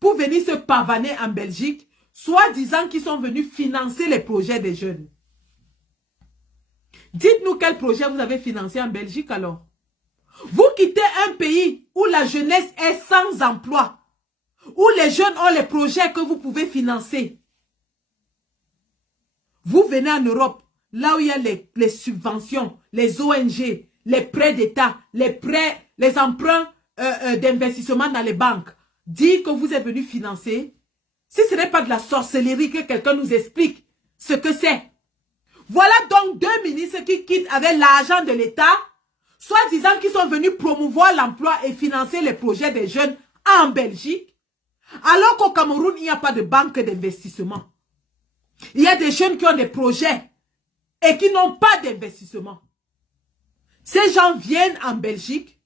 pour venir se pavaner en Belgique, soi-disant qu'ils sont venus financer les projets des jeunes. Dites-nous quel projet vous avez financé en Belgique alors. Vous quittez un pays où la jeunesse est sans emploi, où les jeunes ont les projets que vous pouvez financer. Vous venez en Europe, là où il y a les subventions, les ONG, les prêts d'État, les emprunts d'investissement dans les banques. dire que vous êtes venu financer, si ce n'est pas de la sorcellerie, que quelqu'un nous explique ce que c'est. Voilà donc 2 ministres qui quittent avec l'argent de l'État, soi-disant qu'ils sont venus promouvoir l'emploi et financer les projets des jeunes en Belgique, alors qu'au Cameroun, il n'y a pas de banque d'investissement. Il y a des jeunes qui ont des projets et qui n'ont pas d'investissement. Ces gens viennent en Belgique,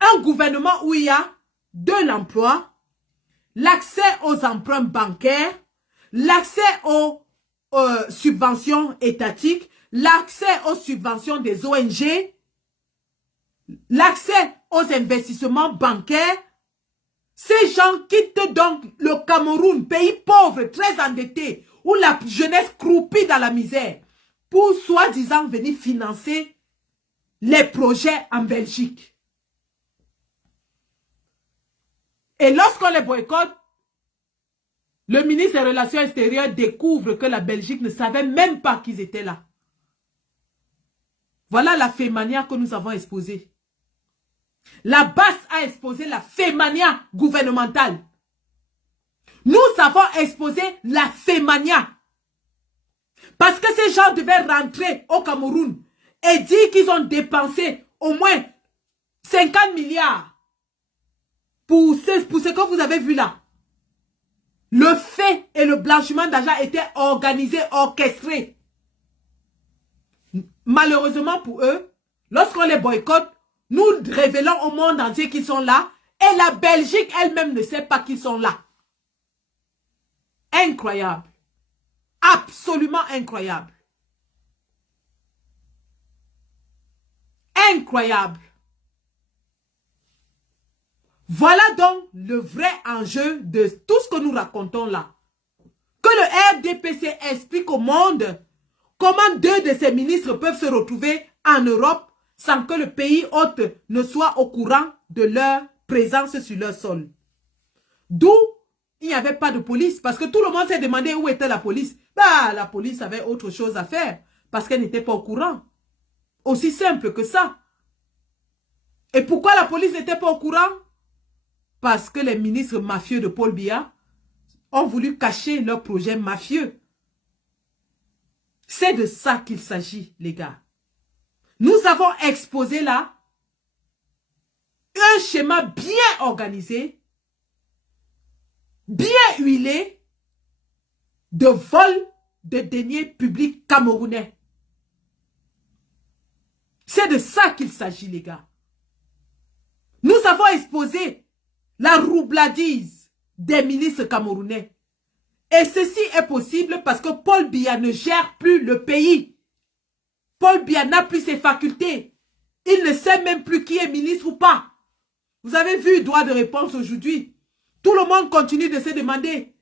un gouvernement où il y a de l'emploi, l'accès aux emprunts bancaires, l'accès aux subventions étatiques, l'accès aux subventions des ONG, l'accès aux investissements bancaires. Ces gens quittent donc le Cameroun, pays pauvre, très endetté, où la jeunesse croupit dans la misère, pour soi-disant venir financer les projets en Belgique. Et lorsqu'on les boycotte, le ministre des Relations extérieures découvre que la Belgique ne savait même pas qu'ils étaient là. Voilà la fémania que nous avons exposée. La BAS a exposé la fémania gouvernementale. Nous avons exposé la fémania. Parce que ces gens devaient rentrer au Cameroun et dire qu'ils ont dépensé au moins 50 milliards pour ce que vous avez vu là. Le fait et le blanchiment d'argent étaient organisés, orchestrés. Malheureusement pour eux, lorsqu'on les boycotte, nous révélons au monde entier qu'ils sont là et la Belgique elle-même ne sait pas qu'ils sont là. Incroyable. Absolument incroyable. Incroyable. Voilà donc le vrai enjeu de tout ce que nous racontons là. Que le RDPC explique au monde comment 2 de ses ministres peuvent se retrouver en Europe sans que le pays hôte ne soit au courant de leur présence sur leur sol. D'où il n'y avait pas de police, parce que tout le monde s'est demandé où était la police. Bah, la police avait autre chose à faire, parce qu'elle n'était pas au courant. Aussi simple que ça. Et pourquoi la police n'était pas au courant? Parce que les ministres mafieux de Paul Biya ont voulu cacher leur projet mafieux. C'est de ça qu'il s'agit, les gars. Nous avons exposé là un schéma bien organisé, bien huilé, de vol de deniers publics camerounais. C'est de ça qu'il s'agit, les gars. Nous avons exposé la roubladise des ministres camerounais. Et ceci est possible parce que Paul Biya ne gère plus le pays. Paul Biya n'a plus ses facultés. Il ne sait même plus qui est ministre ou pas. Vous avez vu droit de réponse aujourd'hui. Tout le monde continue de se demander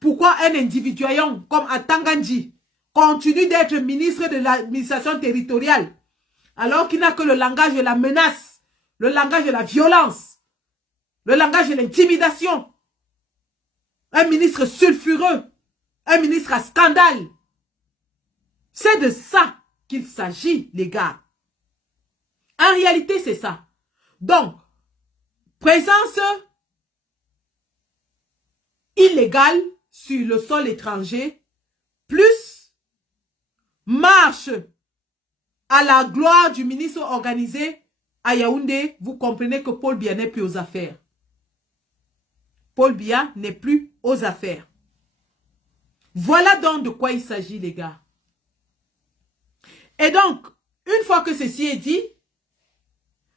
pourquoi un individuaillon comme Atanganji continue d'être ministre de l'administration territoriale alors qu'il n'a que le langage de la menace, le langage de la violence, le langage de l'intimidation. Un ministre sulfureux, un ministre à scandale. C'est de ça qu'il s'agit, les gars. En réalité, c'est ça. Donc, présence illégale sur le sol étranger, plus marche à la gloire du ministre organisé à Yaoundé, vous comprenez que Paul Biya n'est plus aux affaires. Paul Biya n'est plus aux affaires. Voilà donc de quoi il s'agit, les gars. Et donc, une fois que ceci est dit,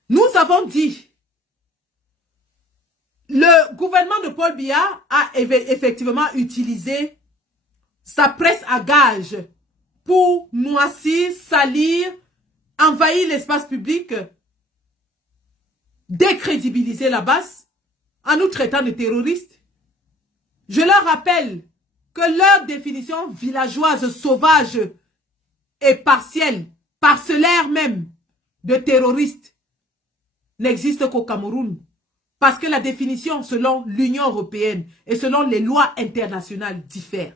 nous avons dit, le gouvernement de Paul Biya a effectivement utilisé sa presse à gage pour noircir, salir, envahir l'espace public, décrédibiliser la base, en nous traitant de terroristes. Je leur rappelle que leur définition villageoise, sauvage et partielle, parcellaire même, de terroriste n'existe qu'au Cameroun. Parce que la définition selon l'Union européenne et selon les lois internationales diffère.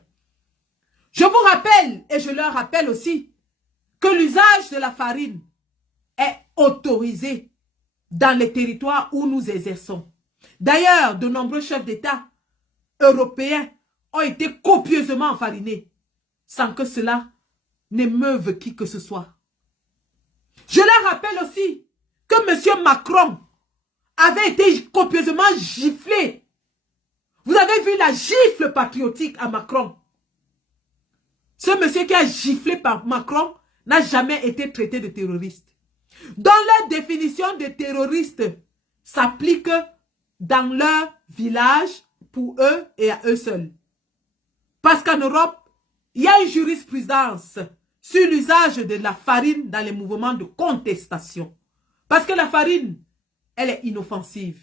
Je vous rappelle, et je leur rappelle aussi, que l'usage de la farine est autorisé dans les territoires où nous exerçons. D'ailleurs, de nombreux chefs d'État européens ont été copieusement enfarinés sans que cela n'émeuve qui que ce soit. Je leur rappelle aussi que M. Macron avait été copieusement giflé. Vous avez vu la gifle patriotique à Macron. Ce monsieur qui a giflé par Macron n'a jamais été traité de terroriste. Dans leur définition de terroriste s'applique dans leur village pour eux et à eux seuls. Parce qu'en Europe, il y a une jurisprudence sur l'usage de la farine dans les mouvements de contestation. Parce que la farine, elle est inoffensive.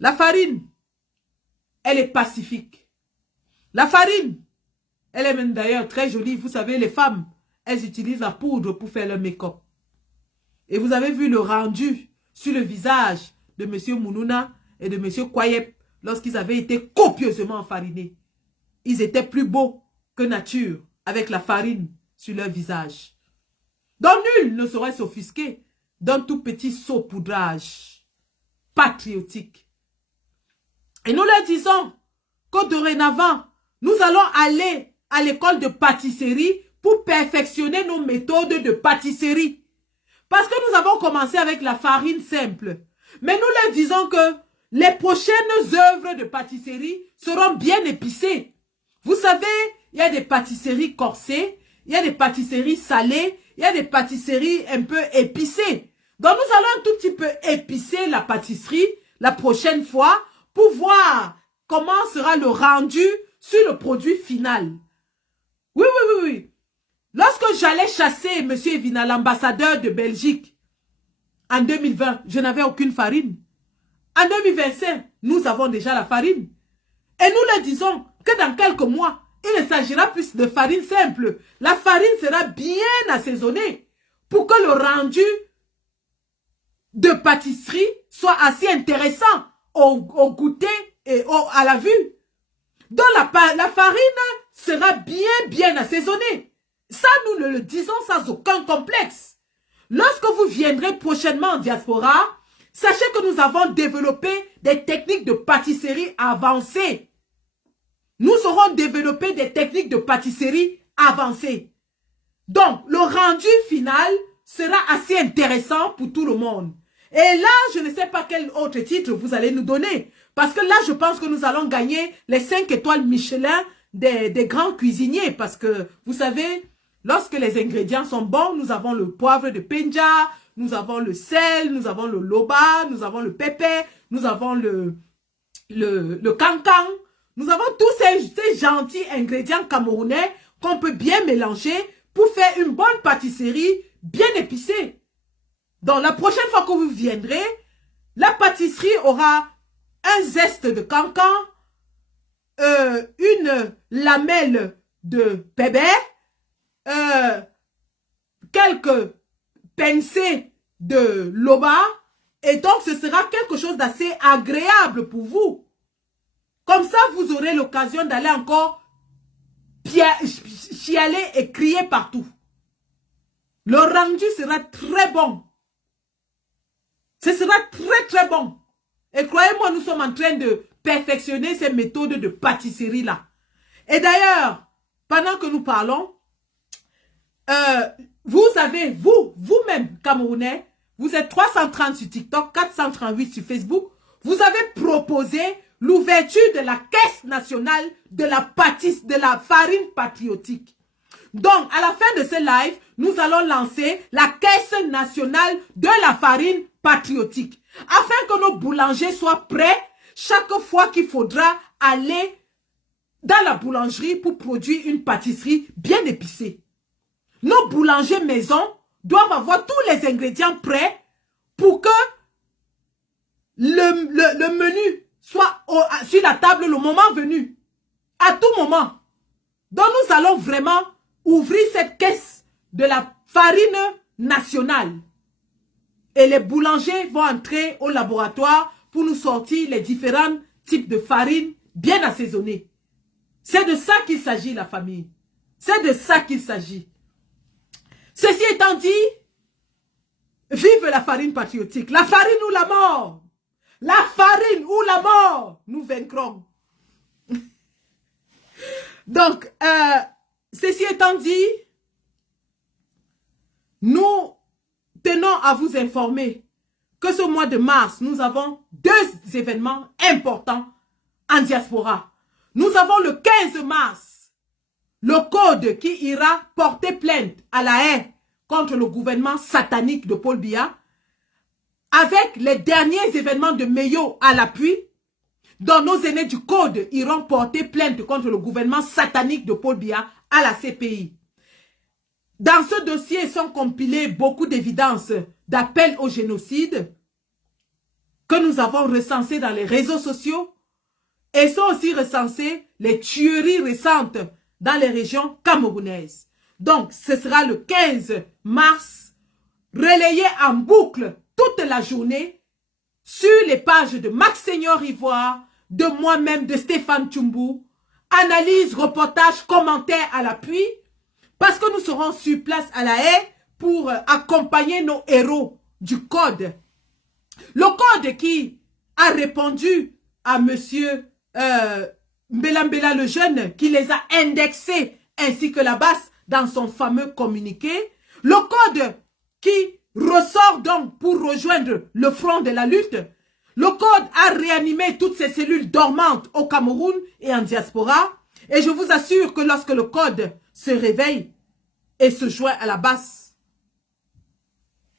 La farine, elle est pacifique. La farine, elle est même d'ailleurs très jolie. Vous savez, les femmes, elles utilisent la poudre pour faire leur make-up. Et vous avez vu le rendu sur le visage de M. Mounouna et de M. Kwayep lorsqu'ils avaient été copieusement enfarinés. Ils étaient plus beaux que nature avec la farine sur leur visage. Donc nul ne saurait s'offusquer d'un tout petit saupoudrage patriotique. Et nous leur disons que dorénavant, nous allons aller à l'école de pâtisserie pour perfectionner nos méthodes de pâtisserie. Parce que nous avons commencé avec la farine simple. Mais nous leur disons que les prochaines œuvres de pâtisserie seront bien épicées. Vous savez, il y a des pâtisseries corsées, il y a des pâtisseries salées, il y a des pâtisseries un peu épicées. Donc nous allons un tout petit peu épicer la pâtisserie la prochaine fois pour voir comment sera le rendu sur le produit final. Oui, oui, oui, oui. Lorsque j'allais chasser M. Evina, l'ambassadeur de Belgique, en 2020, je n'avais aucune farine. En 2025, nous avons déjà la farine. Et nous leur disons que dans quelques mois, il ne s'agira plus de farine simple. La farine sera bien assaisonnée pour que le rendu de pâtisserie soit assez intéressant au goûter et à la vue. Donc la farine sera bien assaisonnée. Ça, nous le disons sans aucun complexe. Lorsque vous viendrez prochainement en diaspora, sachez que nous avons développé des techniques de pâtisserie avancées. Nous aurons développé des techniques de pâtisserie avancées. Donc, le rendu final sera assez intéressant pour tout le monde. Et là, je ne sais pas quel autre titre vous allez nous donner. Parce que là, je pense que nous allons gagner les 5 étoiles Michelin des grands cuisiniers. Parce que, vous savez, lorsque les ingrédients sont bons, nous avons le poivre de Penja, nous avons le sel, nous avons le loba, nous avons le pépé, nous avons le cancan. Nous avons tous ces gentils ingrédients camerounais qu'on peut bien mélanger pour faire une bonne pâtisserie bien épicée. Donc la prochaine fois que vous viendrez, la pâtisserie aura un zeste de cancan, une lamelle de pépé, quelques pincées de loba, et donc ce sera quelque chose d'assez agréable pour vous. Comme ça, vous aurez l'occasion d'aller encore chialer et crier partout. Le rendu sera très bon. Ce sera très bon. Et croyez-moi, nous sommes en train de perfectionner ces méthodes de pâtisserie-là. Et d'ailleurs, pendant que nous parlons, vous avez, vous-même, Camerounais, vous êtes 330 sur TikTok, 438 sur Facebook, vous avez proposé l'ouverture de la caisse nationale de la farine patriotique. Donc, à la fin de ce live, nous allons lancer la caisse nationale de la farine patriotique. Afin que nos boulangers soient prêts chaque fois qu'il faudra aller dans la boulangerie pour produire une pâtisserie bien épicée. Nos boulangers maison doivent avoir tous les ingrédients prêts pour que le menu soit sur la table le moment venu. À tout moment. Donc nous allons vraiment ouvrir cette caisse de la farine nationale. Et les boulangers vont entrer au laboratoire pour nous sortir les différents types de farine bien assaisonnée. C'est de ça qu'il s'agit, la famille. C'est de ça qu'il s'agit. Ceci étant dit, vive la farine patriotique. La farine ou la mort. la farine ou la mort, nous vaincrons. Donc, ceci étant dit, nous tenons à vous informer que ce mois de mars, nous avons 2 événements importants en diaspora. Nous avons le 15 mars, le code qui ira porter plainte à la haie contre le gouvernement satanique de Paul Biya, avec les derniers événements de Meyo à l'appui, dont nos aînés du code iront porter plainte contre le gouvernement satanique de Paul Biya à la CPI. Dans ce dossier sont compilées beaucoup d'évidences d'appels au génocide que nous avons recensées dans les réseaux sociaux et sont aussi recensées les tueries récentes dans les régions camerounaises. Donc, ce sera le 15 mars, relayé en boucle toute la journée sur les pages de Max Seigneur Ivoire, de moi-même, de Stéphane Tchoumbou, analyse, reportage, commentaires à l'appui, parce que nous serons sur place à la haie pour accompagner nos héros du code. Le code qui a répondu à monsieur Mbela Mbela le jeune, qui les a indexés ainsi que la basse dans son fameux communiqué. Le code qui ressort donc pour rejoindre le front de la lutte. Le code a réanimé toutes ces cellules dormantes au Cameroun et en diaspora. Et je vous assure que lorsque le code se réveille et se joint à la basse,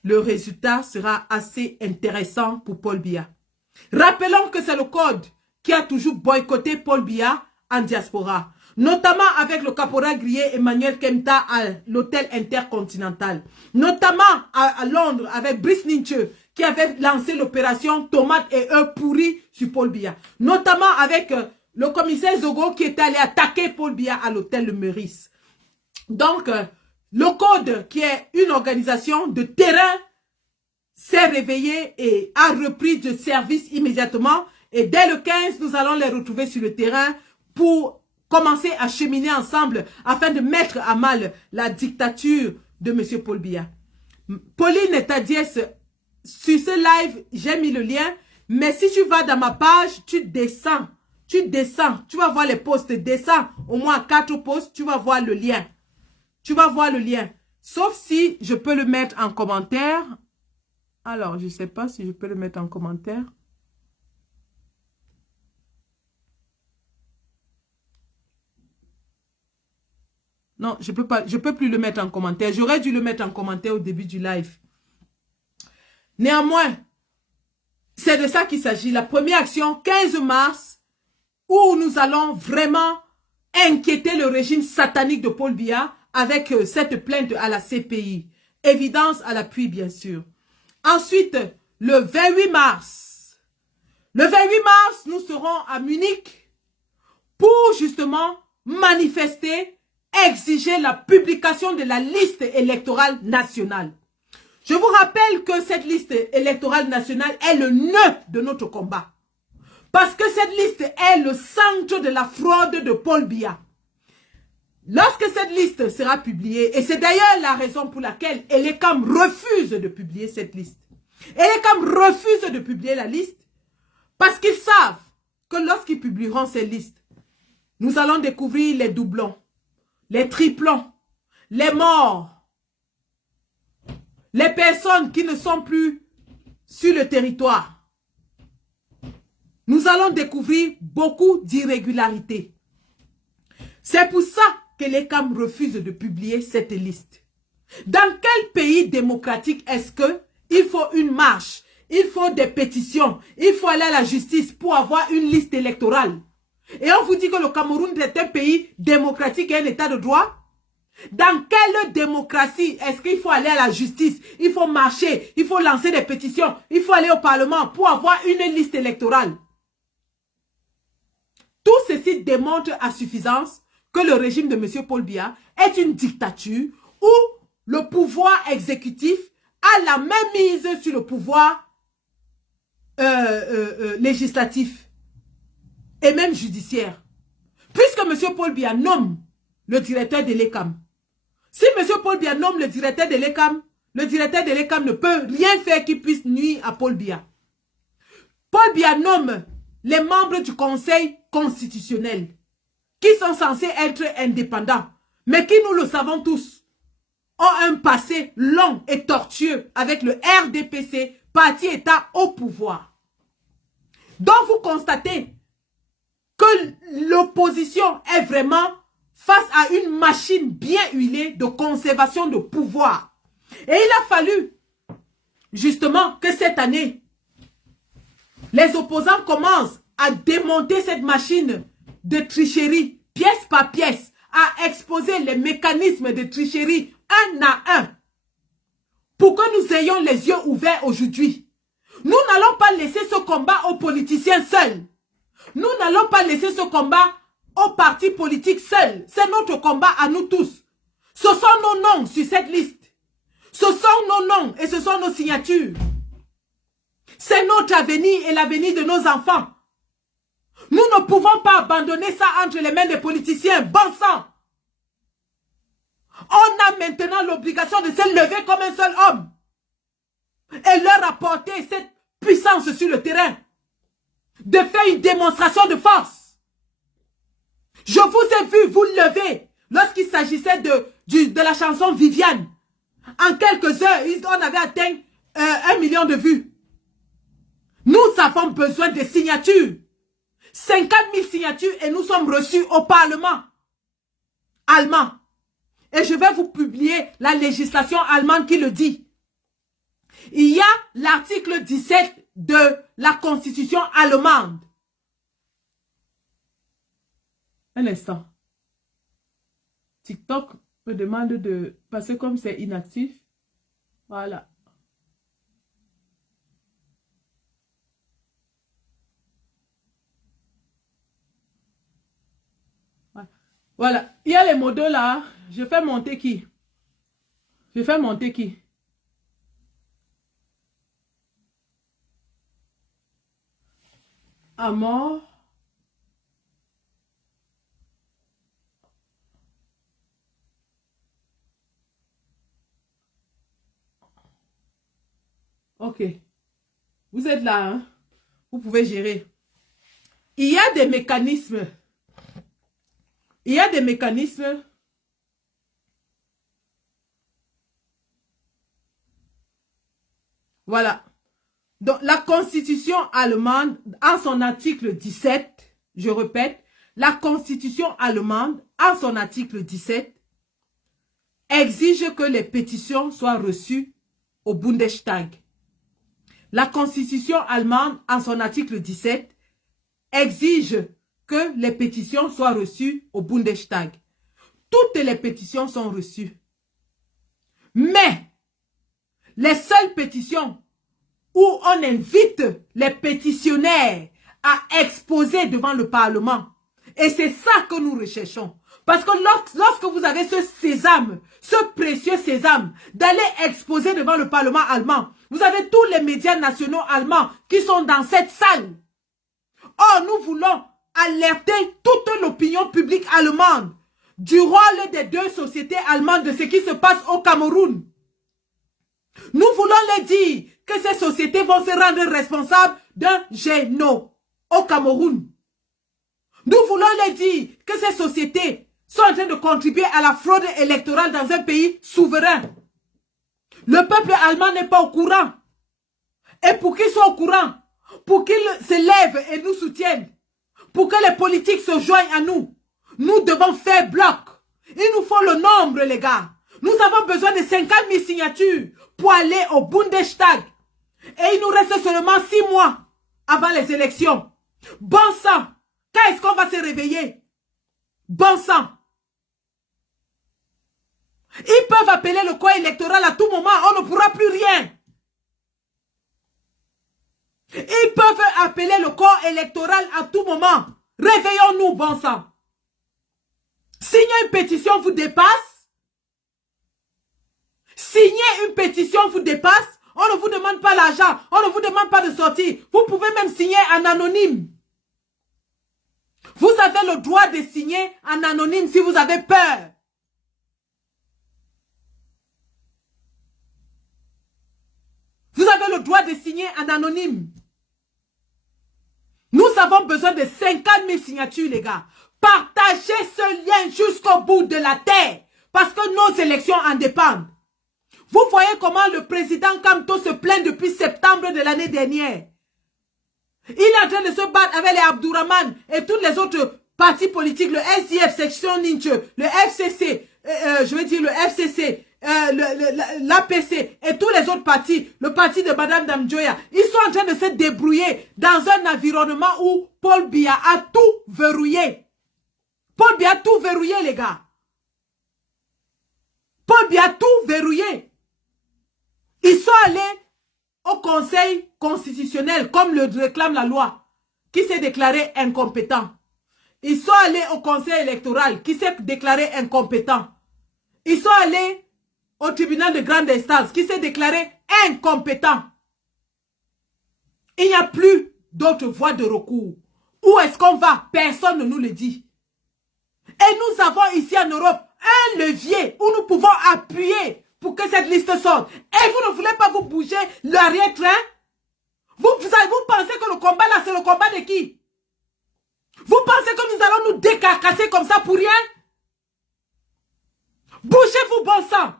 le résultat sera assez intéressant pour Paul Biya. Rappelons que c'est le code qui a toujours boycotté Paul Biya en diaspora, notamment avec le caporal grillé Emmanuel Kemta à l'hôtel intercontinental, notamment à Londres avec Brice Ninche qui avait lancé l'opération Tomates et œufs pourris sur Paul Biya, notamment avec le commissaire Zogo qui était allé attaquer Paul Biya à l'hôtel Le Meurice. Donc, le code qui est une organisation de terrain s'est réveillé et a repris de service immédiatement. Et dès le 15, nous allons les retrouver sur le terrain pour commencer à cheminer ensemble afin de mettre à mal la dictature de M. Paul Biya. Pauline Tadiès, sur ce live, j'ai mis le lien. Mais si tu vas dans ma page, tu descends. Tu vas voir les posts, descends au moins 4 posts, tu vas voir le lien. Tu vas voir le lien. Sauf si je peux le mettre en commentaire. Alors, je ne sais pas si je peux le mettre en commentaire. Non, je peux pas. Je peux plus le mettre en commentaire. J'aurais dû le mettre en commentaire au début du live. Néanmoins, c'est de ça qu'il s'agit. La première action, 15 mars, où nous allons vraiment inquiéter le régime satanique de Paul Biya avec cette plainte à la CPI. Évidence à l'appui, bien sûr. Ensuite, le 28 mars. Le 28 mars, nous serons à Munich pour justement manifester, exiger la publication de la liste électorale nationale. Je vous rappelle que cette liste électorale nationale est le nœud de notre combat. Parce que cette liste est le centre de la fraude de Paul Biya. Lorsque cette liste sera publiée, et c'est d'ailleurs la raison pour laquelle Elekam refuse de publier cette liste. Elekam refuse de publier la liste parce qu'ils savent que lorsqu'ils publieront ces listes, nous allons découvrir les doublons, les triplons, les morts, les personnes qui ne sont plus sur le territoire. Nous allons découvrir beaucoup d'irrégularités. C'est pour ça que l'ECAM refuse de publier cette liste. Dans quel pays démocratique est-ce que il faut une marche, il faut des pétitions, il faut aller à la justice pour avoir une liste électorale? Et on vous dit que le Cameroun est un pays démocratique et un état de droit? Dans quelle démocratie est-ce qu'il faut aller à la justice, il faut marcher, il faut lancer des pétitions, il faut aller au Parlement pour avoir une liste électorale? Tout ceci démontre à suffisance que le régime de M. Paul Biya est une dictature où le pouvoir exécutif a la même mise sur le pouvoir législatif et même judiciaire. Puisque M. Paul Biya nomme le directeur de l'ECAM, si M. Paul Biya nomme le directeur de l'ECAM ne peut rien faire qui puisse nuire à Paul Biya. Paul Biya nomme les membres du Conseil constitutionnel qui sont censés être indépendants, mais qui, nous le savons tous, ont un passé long et tortueux avec le RDPC, parti État au pouvoir. Donc vous constatez que l'opposition est vraiment face à une machine bien huilée de conservation de pouvoir. Et il a fallu justement que cette année, les opposants commencent à démonter cette machine de tricherie, pièce par pièce, à exposer les mécanismes de tricherie un à un, pour que nous ayons les yeux ouverts aujourd'hui. Nous n'allons pas laisser ce combat aux politiciens seuls. Nous n'allons pas laisser ce combat aux partis politiques seuls. C'est notre combat à nous tous. Ce sont nos noms sur cette liste. Ce sont nos noms et ce sont nos signatures. C'est notre avenir et l'avenir de nos enfants. Nous ne pouvons pas abandonner ça entre les mains des politiciens. Bon sang! On a maintenant l'obligation de se lever comme un seul homme et leur apporter cette puissance sur le terrain, de faire une démonstration de force. Je vous ai vu vous lever lorsqu'il s'agissait de la chanson Viviane. En quelques heures, on avait atteint 1 million de vues. Nous avons besoin de signatures. 50 000 signatures et nous sommes reçus au Parlement allemand. Et je vais vous publier la législation allemande qui le dit. Il y a l'article 17 de la Constitution allemande. Un instant. TikTok me demande de passer comme c'est inactif. Voilà. Voilà. Il y a les modos là. Je fais monter qui? Je fais monter qui? À mort. Ok. Vous êtes là, hein? Vous pouvez gérer. Il y a des mécanismes. Il y a des mécanismes. Voilà. Donc, la Constitution allemande, en son article 17, je répète, la Constitution allemande, en son article 17, exige que les pétitions soient reçues au Bundestag. La Constitution allemande, en son article 17, exige que les pétitions soient reçues au Bundestag. Toutes les pétitions sont reçues. Mais, les seules pétitions où on invite les pétitionnaires à exposer devant le Parlement. Et c'est ça que nous recherchons. Parce que lorsque vous avez ce sésame, ce précieux sésame, d'aller exposer devant le Parlement allemand, vous avez tous les médias nationaux allemands qui sont dans cette salle. Or, nous voulons alerter toute l'opinion publique allemande du rôle des deux sociétés allemandes de ce qui se passe au Cameroun. Nous voulons leur dire que ces sociétés vont se rendre responsables d'un génocide au Cameroun. Nous voulons leur dire que ces sociétés sont en train de contribuer à la fraude électorale dans un pays souverain. Le peuple allemand n'est pas au courant. Et pour qu'ils soient au courant, pour qu'ils se lèvent et nous soutiennent, pour que les politiques se joignent à nous, nous devons faire bloc. Il nous faut le nombre, les gars. Nous avons besoin de 50 000 signatures pour aller au Bundestag. Et il nous reste seulement 6 mois avant les élections. Bon sang, quand est-ce qu'on va se réveiller? Bon sang. Ils peuvent appeler le corps électoral à tout moment, on ne pourra plus rien. Ils peuvent appeler le corps électoral à tout moment. Réveillons-nous, bon sang. Signer une pétition vous dépasse. Signer une pétition vous dépasse. On ne vous demande pas l'argent. On ne vous demande pas de sortir. Vous pouvez même signer en anonyme. Vous avez le droit de signer en anonyme si vous avez peur. Vous avez le droit de signer en anonyme. Nous avons besoin de 50 000 signatures, les gars. Partagez ce lien jusqu'au bout de la terre. Parce que nos élections en dépendent. Vous voyez comment le président Kamto se plaint depuis septembre de l'année dernière. Il est en train de se battre avec les Abdourahman et tous les autres partis politiques, le SDF, Section Ninche, le FCC, je veux dire le FCC, l'APC et tous les autres partis, le parti de Madame Damjoya. Ils sont en train de se débrouiller dans un environnement où Paul Biya a tout verrouillé. Paul Biya a tout verrouillé, les gars. Paul Biya a tout verrouillé. Ils sont allés au Conseil constitutionnel, comme le réclame la loi, qui s'est déclaré incompétent. Ils sont allés au Conseil électoral, qui s'est déclaré incompétent. Ils sont allés au tribunal de grande instance, qui s'est déclaré incompétent. Il n'y a plus d'autre voie de recours. Où est-ce qu'on va? Personne ne nous le dit. Et nous avons ici en Europe un levier où nous pouvons appuyer pour que cette liste sorte. Et vous ne voulez pas vous bouger l'arrière-train? Vous pensez que le combat là, c'est le combat de qui? Vous pensez que nous allons nous décarcasser comme ça pour rien? Bougez-vous, bon sang!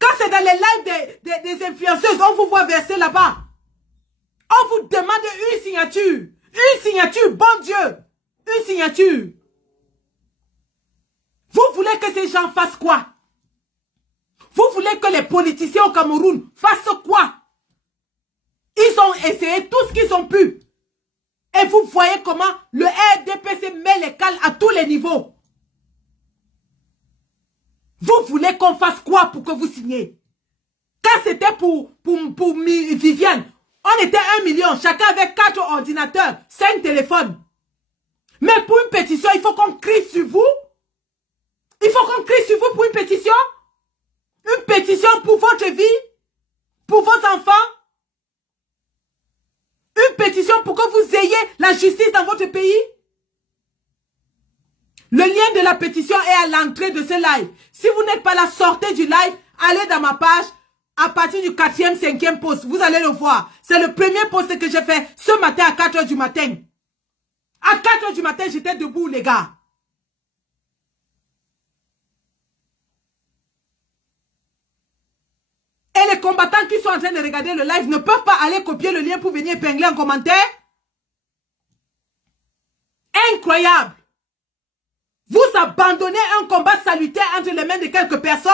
Quand c'est dans les lives des influenceuses, on vous voit verser là-bas. On vous demande une signature. Une signature, bon Dieu! Une signature. Vous voulez que ces gens fassent quoi? Vous voulez que les politiciens au Cameroun fassent quoi? Ils ont essayé tout ce qu'ils ont pu. Et vous voyez comment le RDPC met les cales à tous les niveaux. Vous voulez qu'on fasse quoi pour que vous signiez? Quand c'était pour Viviane, on était 1 million. Chacun avait 4 ordinateurs, 5 téléphones. Mais pour une pétition, il faut qu'on crie sur vous. Il faut qu'on crie sur vous pour une pétition. Une pétition pour votre vie, pour vos enfants. Une pétition pour que vous ayez la justice dans votre pays. Le lien de la pétition est à l'entrée de ce live. Si vous n'êtes pas là, sortez du live, allez dans ma page, à partir du 4e, 5e post, vous allez le voir. C'est le premier post que j'ai fait ce matin à 4 h du matin. À 4 h du matin, j'étais debout, les gars. Et les combattants qui sont en train de regarder le live ne peuvent pas aller copier le lien pour venir épingler en commentaire. Incroyable. Vous abandonnez un combat salutaire entre les mains de quelques personnes.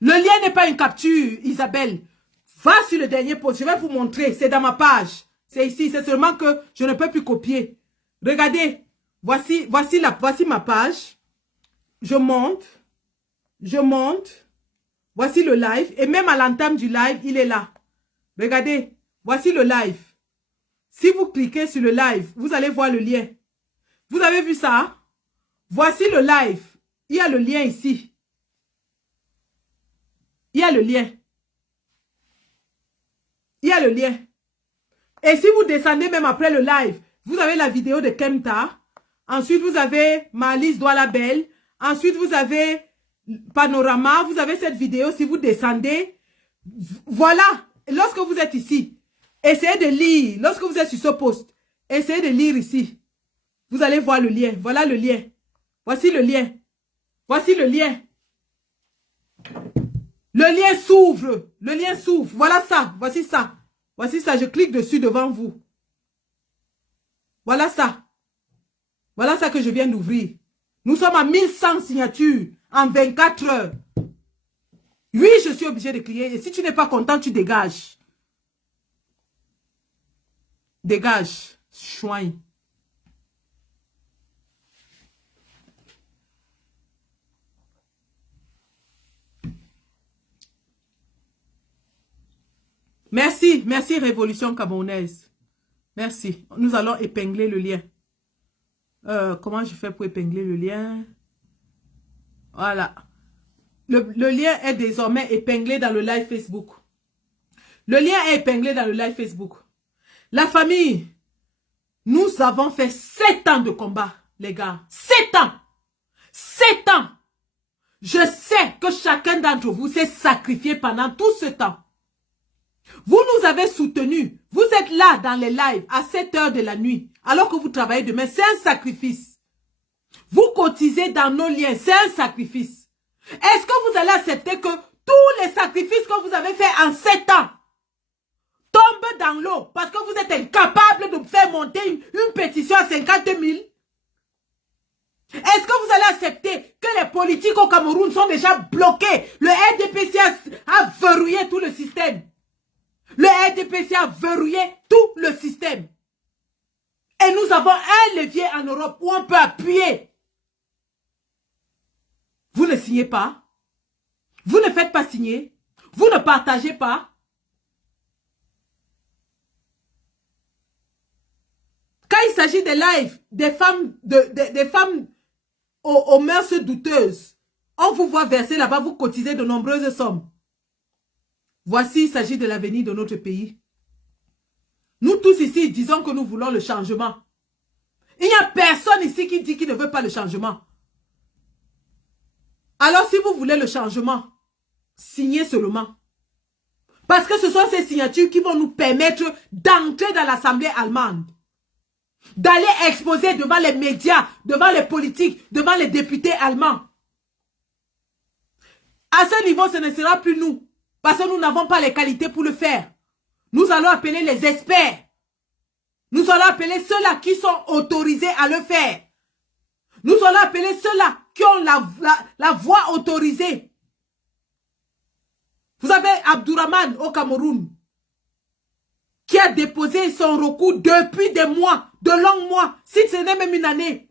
Le lien n'est pas une capture, Isabelle. Va sur le dernier post, je vais vous montrer. C'est dans ma page. C'est ici, c'est seulement que je ne peux plus copier. Regardez, voici ma page. Je monte. Voici le live. Et même à l'entame du live, il est là. Regardez. Voici le live. Si vous cliquez sur le live, vous allez voir le lien. Vous avez vu ça? Voici le live. Il y a le lien ici. Il y a le lien. Il y a le lien. Et si vous descendez même après le live, vous avez la vidéo de Kemta. Ensuite, vous avez Malice Douala Belle. Ensuite, vous avez Panorama. Vous avez cette vidéo. Si vous descendez, voilà. Lorsque vous êtes ici, essayez de lire. Lorsque vous êtes sur ce post, essayez de lire ici. Vous allez voir le lien. Voilà le lien. Voici le lien. Voici le lien. Le lien s'ouvre. Le lien s'ouvre. Voilà ça. Voici ça. Voici ça. Je clique dessus devant vous. Voilà ça. Voilà ça que je viens d'ouvrir. Nous sommes à 1100 signatures en 24 heures. Oui, je suis obligé de cliquer. Et si tu n'es pas content, tu dégages. Dégage. Chouin. Merci, merci Révolution Camerounaise. Merci. Nous allons épingler le lien. Comment je fais pour épingler le lien? Voilà. Le lien est désormais épinglé dans le live Facebook. Le lien est épinglé dans le live Facebook. La famille, nous avons fait 7 ans de combat, les gars. 7 ans. 7 ans. Je sais que chacun d'entre vous s'est sacrifié pendant tout ce temps. Vous nous avez soutenus. Vous êtes là là dans les lives à 7 h de la nuit, alors que vous travaillez demain, c'est un sacrifice. Vous cotisez dans nos liens, c'est un sacrifice. Est-ce que vous allez accepter que tous les sacrifices que vous avez faits en 7 ans tombent dans l'eau parce que vous êtes incapable de faire monter une pétition à 50 000? Est-ce que vous allez accepter que les politiques au Cameroun sont déjà bloqués? Le RDPC a verrouillé tout le système. Le RDPC a verrouillé tout le système. Et nous avons un levier en Europe où on peut appuyer. Vous ne signez pas. Vous ne faites pas signer. Vous ne partagez pas. Quand il s'agit des lives, des femmes, des femmes aux mœurs douteuses, on vous voit verser là-bas, vous cotisez de nombreuses sommes. Voici, il s'agit de l'avenir de notre pays. Nous tous ici disons que nous voulons le changement. Il n'y a personne ici qui dit qu'il ne veut pas le changement. Alors si vous voulez le changement, signez seulement. Parce que ce sont ces signatures qui vont nous permettre d'entrer dans l'Assemblée allemande. D'aller exposer devant les médias, devant les politiques, devant les députés allemands. À ce niveau, ce ne sera plus nous. Parce que nous n'avons pas les qualités pour le faire. Nous allons appeler les experts. Nous allons appeler ceux-là qui sont autorisés à le faire. Nous allons appeler ceux-là qui ont la voix autorisée. Vous avez Abdourahmane au Cameroun qui a déposé son recours depuis des mois, de longs mois, si ce n'est même une année.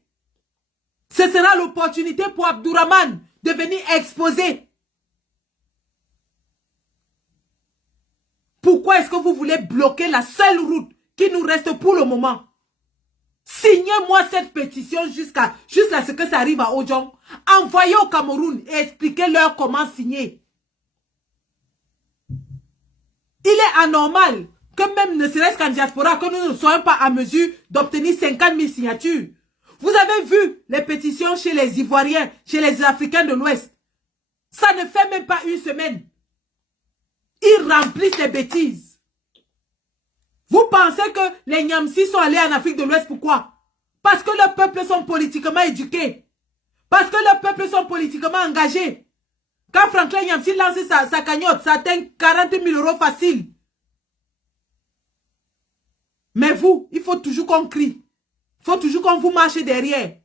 Ce sera l'opportunité pour Abdourahmane de venir exposer. Pourquoi est-ce que vous voulez bloquer la seule route qui nous reste pour le moment? Signez-moi cette pétition jusqu'à ce que ça arrive à Ojong. Envoyez au Cameroun et expliquez-leur comment signer. Il est anormal que même ne serait-ce qu'en diaspora, que nous ne soyons pas en mesure d'obtenir 50 000 signatures. Vous avez vu les pétitions chez les Ivoiriens, chez les Africains de l'Ouest. Ça ne fait même pas une semaine. Ils remplissent les bêtises. Vous pensez que les Nyamsi sont allés en Afrique de l'Ouest, pourquoi? Parce que leurs peuples sont politiquement éduqués. Parce que leurs peuples sont politiquement engagés. Quand Franklin Nyamsi lance sa cagnotte, ça atteint 40 000 € facile. Mais vous, il faut toujours qu'on crie. Il faut toujours qu'on vous marche derrière.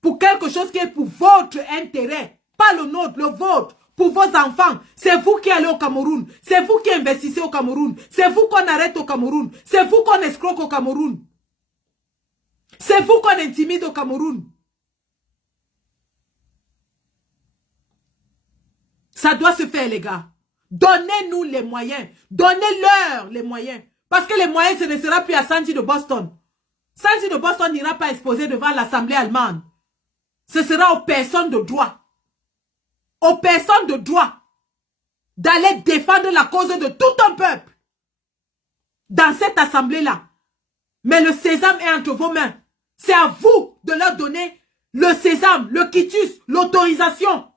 Pour quelque chose qui est pour votre intérêt. Pas le nôtre, le vôtre. Pour vos enfants. C'est vous qui allez au Cameroun. C'est vous qui investissez au Cameroun. C'est vous qu'on arrête au Cameroun. C'est vous qu'on escroque au Cameroun. C'est vous qu'on intimide au Cameroun. Ça doit se faire, les gars. Donnez-nous les moyens. Donnez-leur les moyens. Parce que les moyens, ce ne sera plus à Sandy de Boston. Sandy de Boston n'ira pas exposer devant l'Assemblée allemande. Ce sera aux personnes de droit. Aux personnes de droit. D'aller défendre la cause de tout un peuple. Dans cette assemblée-là. Mais le sésame est entre vos mains. C'est à vous de leur donner le sésame, le quitus, l'autorisation.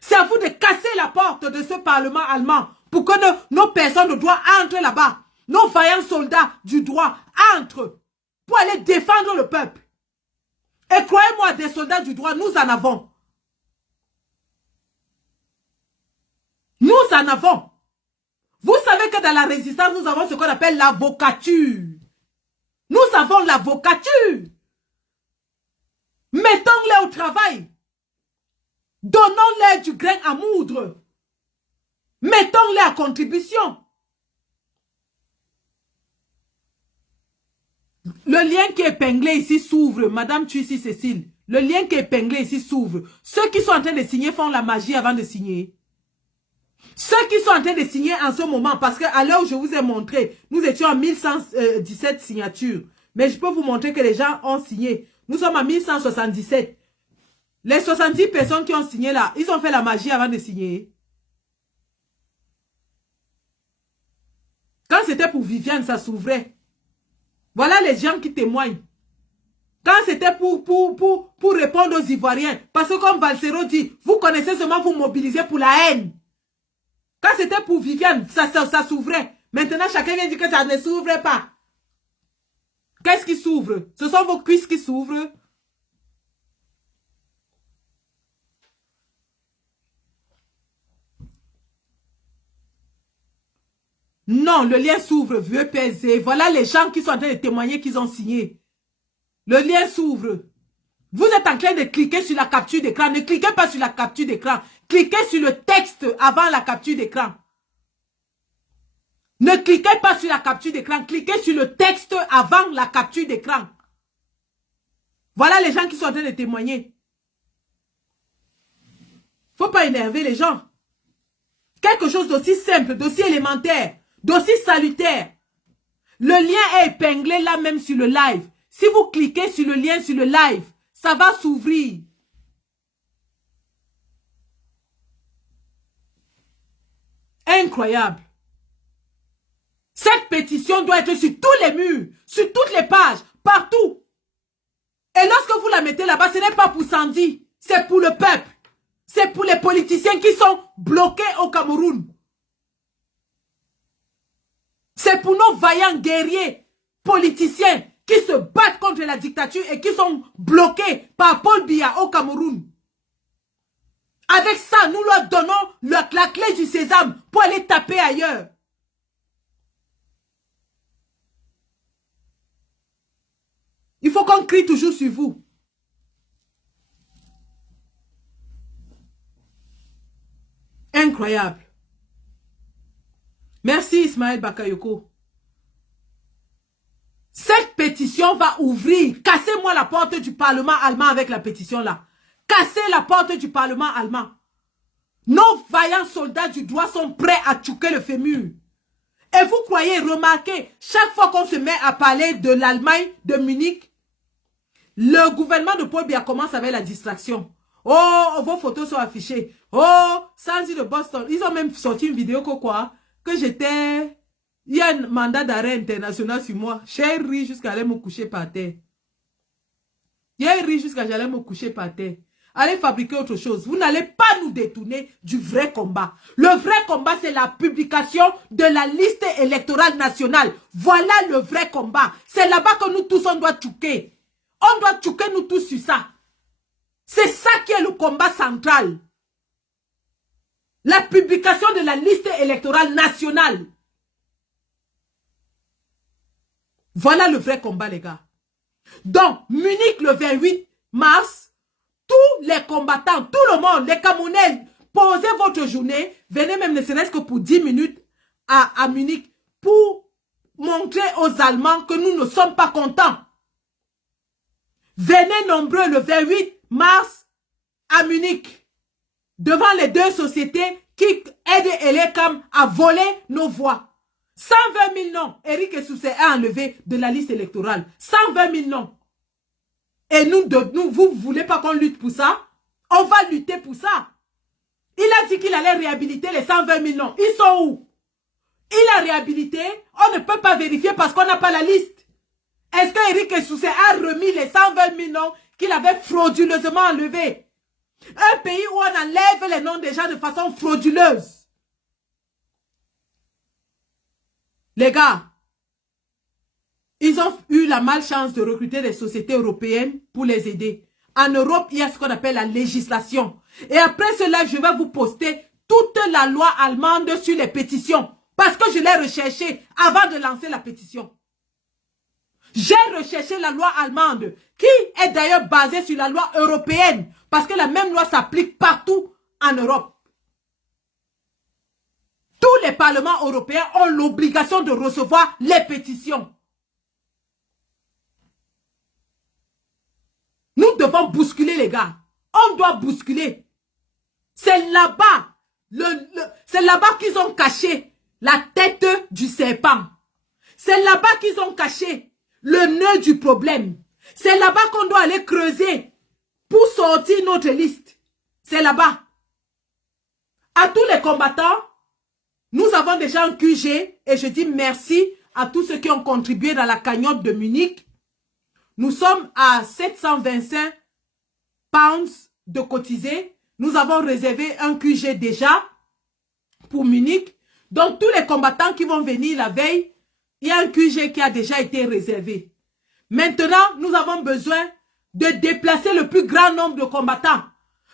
C'est à vous de casser la porte de ce parlement allemand pour que nos personnes de droit entrent là-bas. Nos vaillants soldats du droit entrent pour aller défendre le peuple. Et croyez-moi, des soldats du droit, nous en avons. Nous en avons. Vous savez que dans la résistance, nous avons ce qu'on appelle l'avocature. Nous avons l'avocature. Mettons-les au travail. Donnons-les du grain à moudre. Mettons-les à contribution. Le lien qui est épinglé ici s'ouvre. Madame Tuissi Cécile. Le lien qui est épinglé ici s'ouvre. Ceux qui sont en train de signer font la magie avant de signer. Ceux qui sont en train de signer en ce moment, parce qu'à l'heure où je vous ai montré, nous étions à 1117 signatures. Mais je peux vous montrer que les gens ont signé. Nous sommes à 1177. Les 70 personnes qui ont signé là, ils ont fait la magie avant de signer. Quand c'était pour Viviane, ça s'ouvrait. Voilà les gens qui témoignent. Quand c'était pour répondre aux Ivoiriens, parce que comme Valsero dit, vous connaissez seulement vous mobiliser pour la haine. Quand c'était pour Viviane, ça s'ouvrait. Maintenant, chacun vient dire que ça ne s'ouvre pas. Qu'est-ce qui s'ouvre? Ce sont vos cuisses qui s'ouvrent. Non, le lien s'ouvre, vieux pesé. Voilà les gens qui sont en train de témoigner qu'ils ont signé. Le lien s'ouvre. Vous êtes en train de cliquer sur la capture d'écran. Ne cliquez pas sur la capture d'écran. Cliquez sur le texte avant la capture d'écran. Ne cliquez pas sur la capture d'écran. Cliquez sur le texte avant la capture d'écran. Voilà les gens qui sont en train de témoigner. Faut pas énerver les gens. Quelque chose d'aussi simple, d'aussi élémentaire, d'aussi salutaire. Le lien est épinglé là même sur le live. Si vous cliquez sur le lien sur le live, ça va s'ouvrir. Incroyable. Cette pétition doit être sur tous les murs, sur toutes les pages, partout. Et lorsque vous la mettez là-bas, ce n'est pas pour Sandy, c'est pour le peuple. C'est pour les politiciens qui sont bloqués au Cameroun. C'est pour nos vaillants guerriers politiciens qui se battent contre la dictature et qui sont bloqués par Paul Biya au Cameroun. Avec ça, nous leur donnons la clé du sésame pour aller taper ailleurs. Il faut qu'on crie toujours sur vous. Incroyable. Merci Ismaël Bakayoko. Cette pétition va ouvrir. Cassez-moi la porte du Parlement allemand avec la pétition là. Cassez la porte du Parlement allemand. Nos vaillants soldats du droit sont prêts à tchouquer le fémur. Et vous croyez, remarquez, chaque fois qu'on se met à parler de l'Allemagne, de Munich, le gouvernement de Paul Biya commence avec la distraction. Oh, vos photos sont affichées. Oh, Sandy de Boston. Ils ont même sorti une vidéo que j'étais... Il y a un mandat d'arrêt international sur moi. J'ai ri jusqu'à aller me coucher par terre. J'ai ri jusqu'à j'allais me coucher par terre. Allez fabriquer autre chose. Vous n'allez pas nous détourner du vrai combat. Le vrai combat, c'est la publication de la liste électorale nationale. Voilà le vrai combat. C'est là-bas que nous tous, on doit tchouquer. On doit tchouquer nous tous sur ça. C'est ça qui est le combat central. La publication de la liste électorale nationale. Voilà le vrai combat, les gars. Donc, Munich le 28 mars, tous les combattants, tout le monde, les Camerounais, posez votre journée. Venez même ne serait-ce que pour 10 minutes à Munich pour montrer aux Allemands que nous ne sommes pas contents. Venez nombreux le 28 mars à Munich, devant les deux sociétés qui aident Elekam à voler nos voix. 120 000 noms. Eric Essoussé a enlevé de la liste électorale. 120 000 noms. Et nous, vous ne voulez pas qu'on lutte pour ça? On va lutter pour ça. Il a dit qu'il allait réhabiliter les 120 000 noms. Ils sont où? Il a réhabilité. On ne peut pas vérifier parce qu'on n'a pas la liste. Est-ce que Eric Essoussé a remis les 120 000 noms qu'il avait frauduleusement enlevés? Un pays où on enlève les noms des gens de façon frauduleuse. Les gars, ils ont eu la malchance de recruter des sociétés européennes pour les aider. En Europe, il y a ce qu'on appelle la législation. Et après cela, je vais vous poster toute la loi allemande sur les pétitions. Parce que je l'ai recherché avant de lancer la pétition. J'ai recherché la loi allemande, qui est d'ailleurs basée sur la loi européenne. Parce que la même loi s'applique partout en Europe. Tous les parlements européens ont l'obligation de recevoir les pétitions. Nous devons bousculer, les gars. On doit bousculer. C'est là-bas. C'est là-bas qu'ils ont caché la tête du serpent. C'est là-bas qu'ils ont caché le nœud du problème. C'est là-bas qu'on doit aller creuser pour sortir notre liste. C'est là-bas. À tous les combattants, nous avons déjà un QG et je dis merci à tous ceux qui ont contribué dans la cagnotte de Munich. Nous sommes à 725 pounds de cotisés. Nous avons réservé un QG déjà pour Munich. Donc, tous les combattants qui vont venir la veille, il y a un QG qui a déjà été réservé. Maintenant, nous avons besoin de déplacer le plus grand nombre de combattants.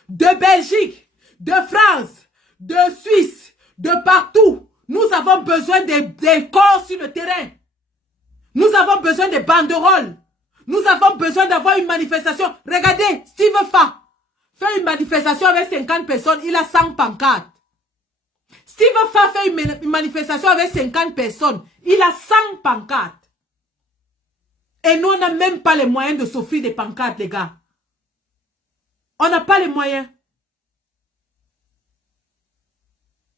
De Belgique, de France, de Suisse, de partout. Nous avons besoin des corps sur le terrain. Nous avons besoin des banderoles. Nous avons besoin d'avoir une manifestation. Regardez, Steve Fa fait une manifestation avec 50 personnes. Il a 100 pancartes. Steve Fa fait une manifestation avec 50 personnes. Il a 100 pancartes. Et nous, on n'a même pas les moyens de s'offrir des pancartes, les gars. On n'a pas les moyens.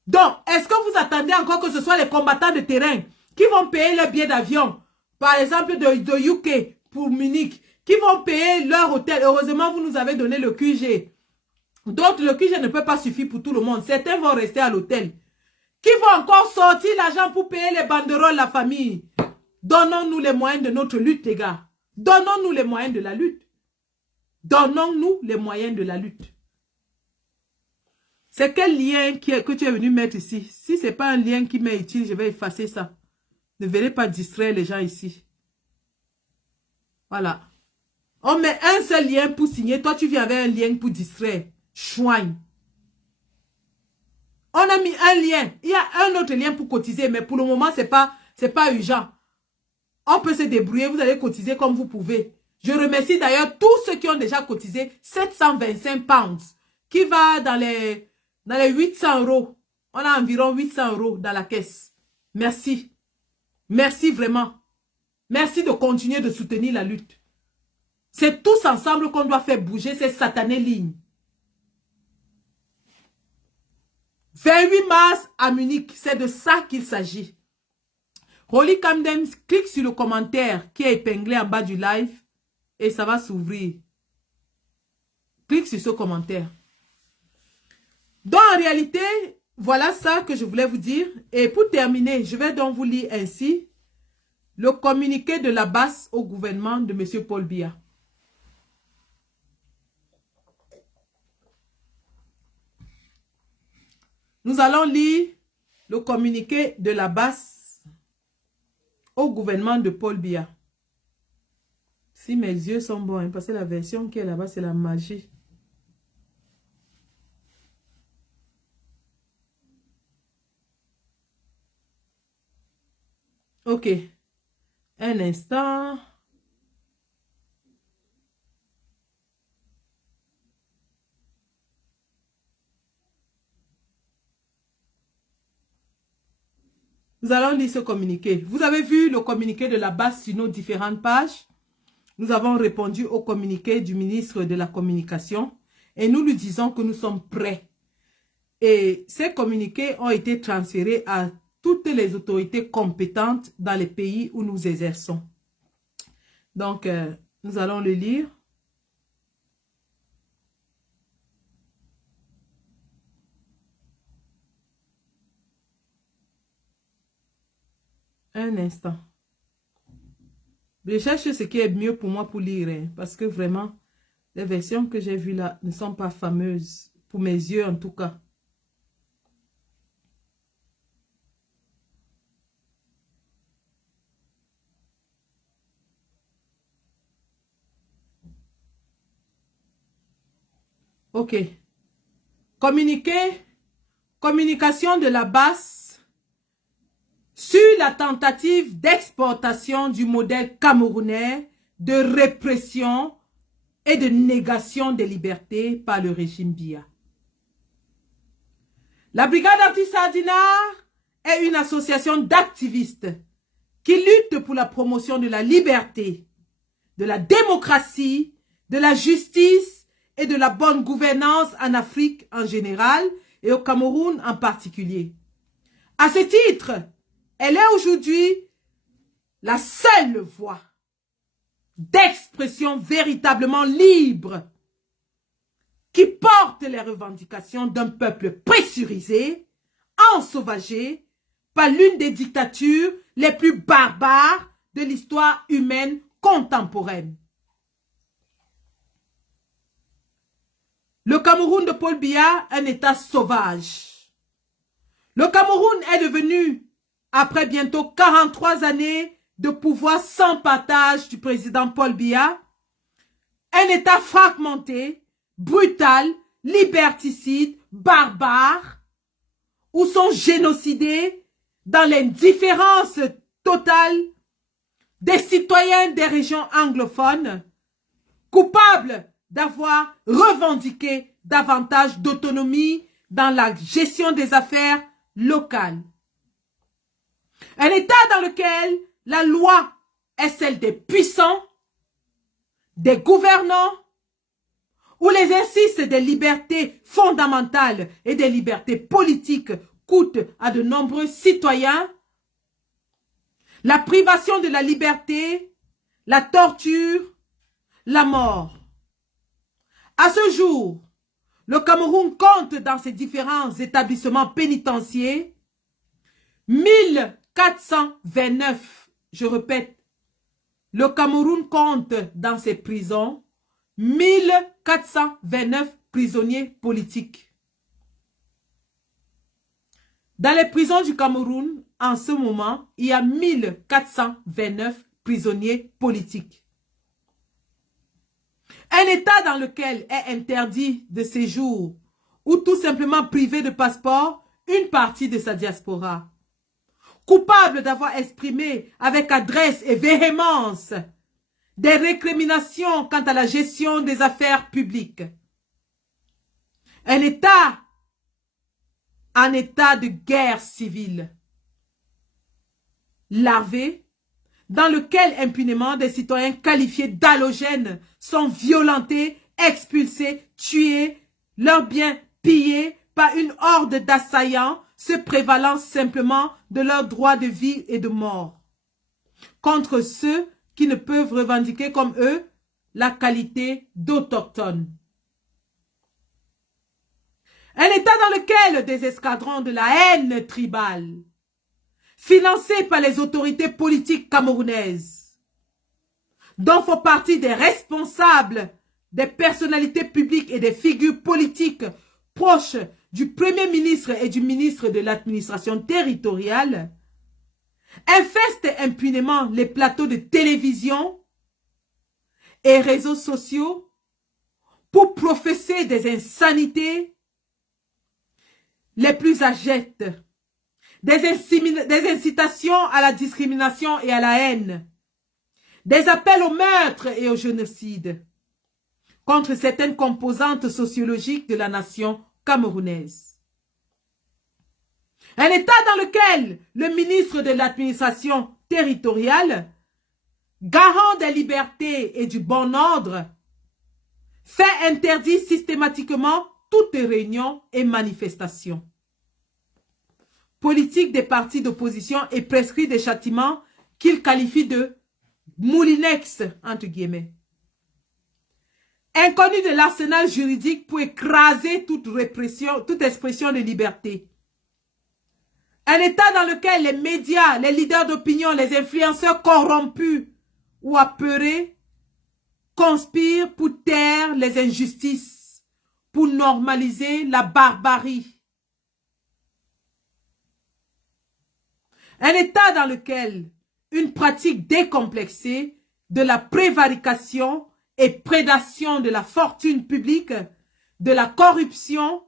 Donc, est-ce que vous attendez encore que ce soit les combattants de terrain qui vont payer leur billet d'avion, par exemple de UK pour Munich, qui vont payer leur hôtel? Heureusement, vous nous avez donné le QG. D'autres, le QG ne peut pas suffire pour tout le monde. Certains vont rester à l'hôtel. Qui vont encore sortir l'argent pour payer les banderoles, la famille? Donnons-nous les moyens de notre lutte, les gars. Donnons-nous les moyens de la lutte. Donnons-nous les moyens de la lutte. C'est quel lien que tu es venu mettre ici? Si ce n'est pas un lien qui m'est utile, je vais effacer ça. Ne venez pas distraire les gens ici. Voilà. On met un seul lien pour signer. Toi, tu viens avec un lien pour distraire. Chouigne. On a mis un lien. Il y a un autre lien pour cotiser, mais pour le moment, c'est pas urgent. On peut se débrouiller. Vous allez cotiser comme vous pouvez. Je remercie d'ailleurs tous ceux qui ont déjà cotisé 725 pounds, qui va dans les 800 €. On a environ 800 € dans la caisse. Merci. Merci vraiment. Merci de continuer de soutenir la lutte. C'est tous ensemble qu'on doit faire bouger ces satanées lignes. 28 mars à Munich, c'est de ça qu'il s'agit. Rolly Camden, clique sur le commentaire qui est épinglé en bas du live et ça va s'ouvrir. Clique sur ce commentaire. Donc, en réalité, voilà ça que je voulais vous dire. Et pour terminer, je vais donc vous lire ainsi le communiqué de la base au gouvernement de M. Paul Biya. Nous allons lire le communiqué de la base au gouvernement de Paul Biya. Si mes yeux sont bons, hein, parce que la version qui est là-bas, c'est la magie. Ok. Un instant. Nous allons lire ce communiqué. Vous avez vu le communiqué de la base sur nos différentes pages. Nous avons répondu au communiqué du ministre de la Communication et nous lui disons que nous sommes prêts. Et ces communiqués ont été transférés à toutes les autorités compétentes dans les pays où nous exerçons. Donc, nous allons le lire. Un instant. Je cherche ce qui est mieux pour moi pour lire, hein, parce que vraiment, les versions que j'ai vues là ne sont pas fameuses, pour mes yeux en tout cas. Ok. Communication de la base sur la tentative d'exportation du modèle camerounais de répression et de négation des libertés par le régime Biya. La Brigade Anti-Sardinard est une association d'activistes qui luttent pour la promotion de la liberté, de la démocratie, de la justice et de la bonne gouvernance en Afrique en général et au Cameroun en particulier. À ce titre, elle est aujourd'hui la seule voie d'expression véritablement libre qui porte les revendications d'un peuple pressurisé, ensauvagé par l'une des dictatures les plus barbares de l'histoire humaine contemporaine. Le Cameroun de Paul Biya, un État sauvage. Le Cameroun est devenu, après bientôt 43 années de pouvoir sans partage du président Paul Biya, un État fragmenté, brutal, liberticide, barbare, où sont génocidés dans l'indifférence totale des citoyens des régions anglophones, coupables d'avoir revendiqué davantage d'autonomie dans la gestion des affaires locales. Un État dans lequel la loi est celle des puissants, des gouvernants, où les exercices des libertés fondamentales et des libertés politiques coûtent à de nombreux citoyens, la privation de la liberté, la torture, la mort. À ce jour, le Cameroun compte dans ses différents établissements pénitentiaires 1429, je répète, le Cameroun compte dans ses prisons 1429 prisonniers politiques. Dans les prisons du Cameroun, en ce moment, il y a 1429 prisonniers politiques. Un État dans lequel est interdit de séjour ou tout simplement privé de passeport une partie de sa diaspora. Coupable d'avoir exprimé avec adresse et véhémence des récriminations quant à la gestion des affaires publiques. Un État en état de guerre civile, larvé, dans lequel impunément des citoyens qualifiés d'halogènes sont violentés, expulsés, tués, leurs biens pillés par une horde d'assaillants se prévalant simplement de leurs droits de vie et de mort, contre ceux qui ne peuvent revendiquer comme eux la qualité d'autochtones. Un État dans lequel des escadrons de la haine tribale, financés par les autorités politiques camerounaises, dont font partie des responsables, des personnalités publiques et des figures politiques proches du Premier ministre et du ministre de l'administration territoriale, infestent impunément les plateaux de télévision et réseaux sociaux pour professer des insanités les plus abjectes, des incitations à la discrimination et à la haine, des appels au meurtre et au génocide contre certaines composantes sociologiques de la nation camerounaise. Un État dans lequel le ministre de l'administration territoriale, garant des libertés et du bon ordre, fait interdire systématiquement toutes réunions et manifestations. Politique des partis d'opposition et prescrit des châtiments qu'il qualifie de moulinex, entre guillemets. Inconnu de l'arsenal juridique pour écraser toute répression, toute expression de liberté. Un État dans lequel les médias, les leaders d'opinion, les influenceurs corrompus ou apeurés conspirent pour taire les injustices, pour normaliser la barbarie. Un État dans lequel une pratique décomplexée de la prévarication et prédation de la fortune publique, de la corruption,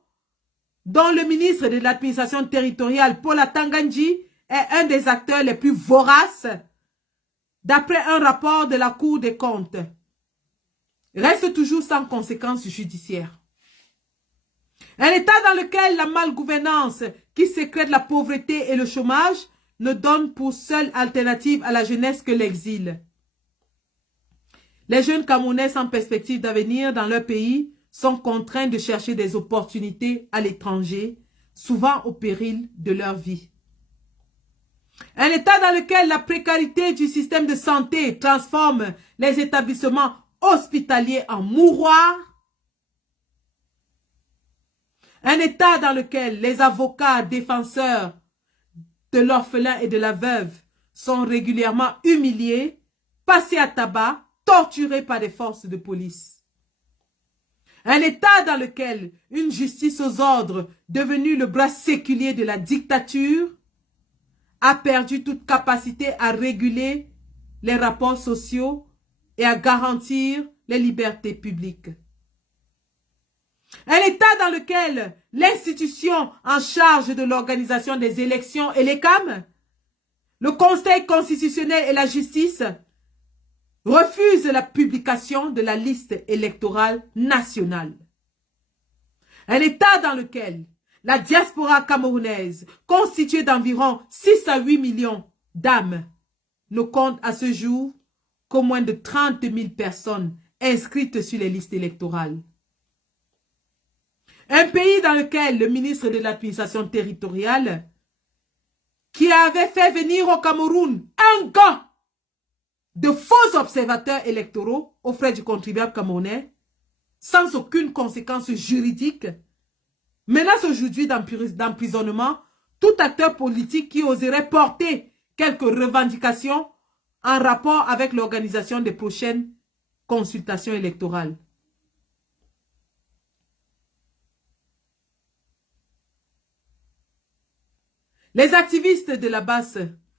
dont le ministre de l'administration territoriale, Paul Atangandji, est un des acteurs les plus voraces, d'après un rapport de la Cour des comptes, reste toujours sans conséquences judiciaires. Un État dans lequel la malgouvernance qui sécrète la pauvreté et le chômage ne donne pour seule alternative à la jeunesse que l'exil. Les jeunes Camerounais sans perspective d'avenir dans leur pays sont contraints de chercher des opportunités à l'étranger, souvent au péril de leur vie. Un État dans lequel la précarité du système de santé transforme les établissements hospitaliers en mouroirs. Un État dans lequel les avocats défenseurs de l'orphelin et de la veuve sont régulièrement humiliés, passés à tabac, torturés par des forces de police. Un État dans lequel une justice aux ordres, devenue le bras séculier de la dictature, a perdu toute capacité à réguler les rapports sociaux et à garantir les libertés publiques. Un État dans lequel l'institution en charge de l'organisation des élections et les CAM, le Conseil constitutionnel et la justice refusent la publication de la liste électorale nationale. Un État dans lequel la diaspora camerounaise, constituée d'environ 6 à 8 millions d'âmes, ne compte à ce jour qu'au moins de 30 000 personnes inscrites sur les listes électorales. Un pays dans lequel le ministre de l'administration territoriale, qui avait fait venir au Cameroun un gars de faux observateurs électoraux aux frais du contribuable camerounais, sans aucune conséquence juridique, menace aujourd'hui d'emprisonnement tout acteur politique qui oserait porter quelques revendications en rapport avec l'organisation des prochaines consultations électorales. Les activistes de la base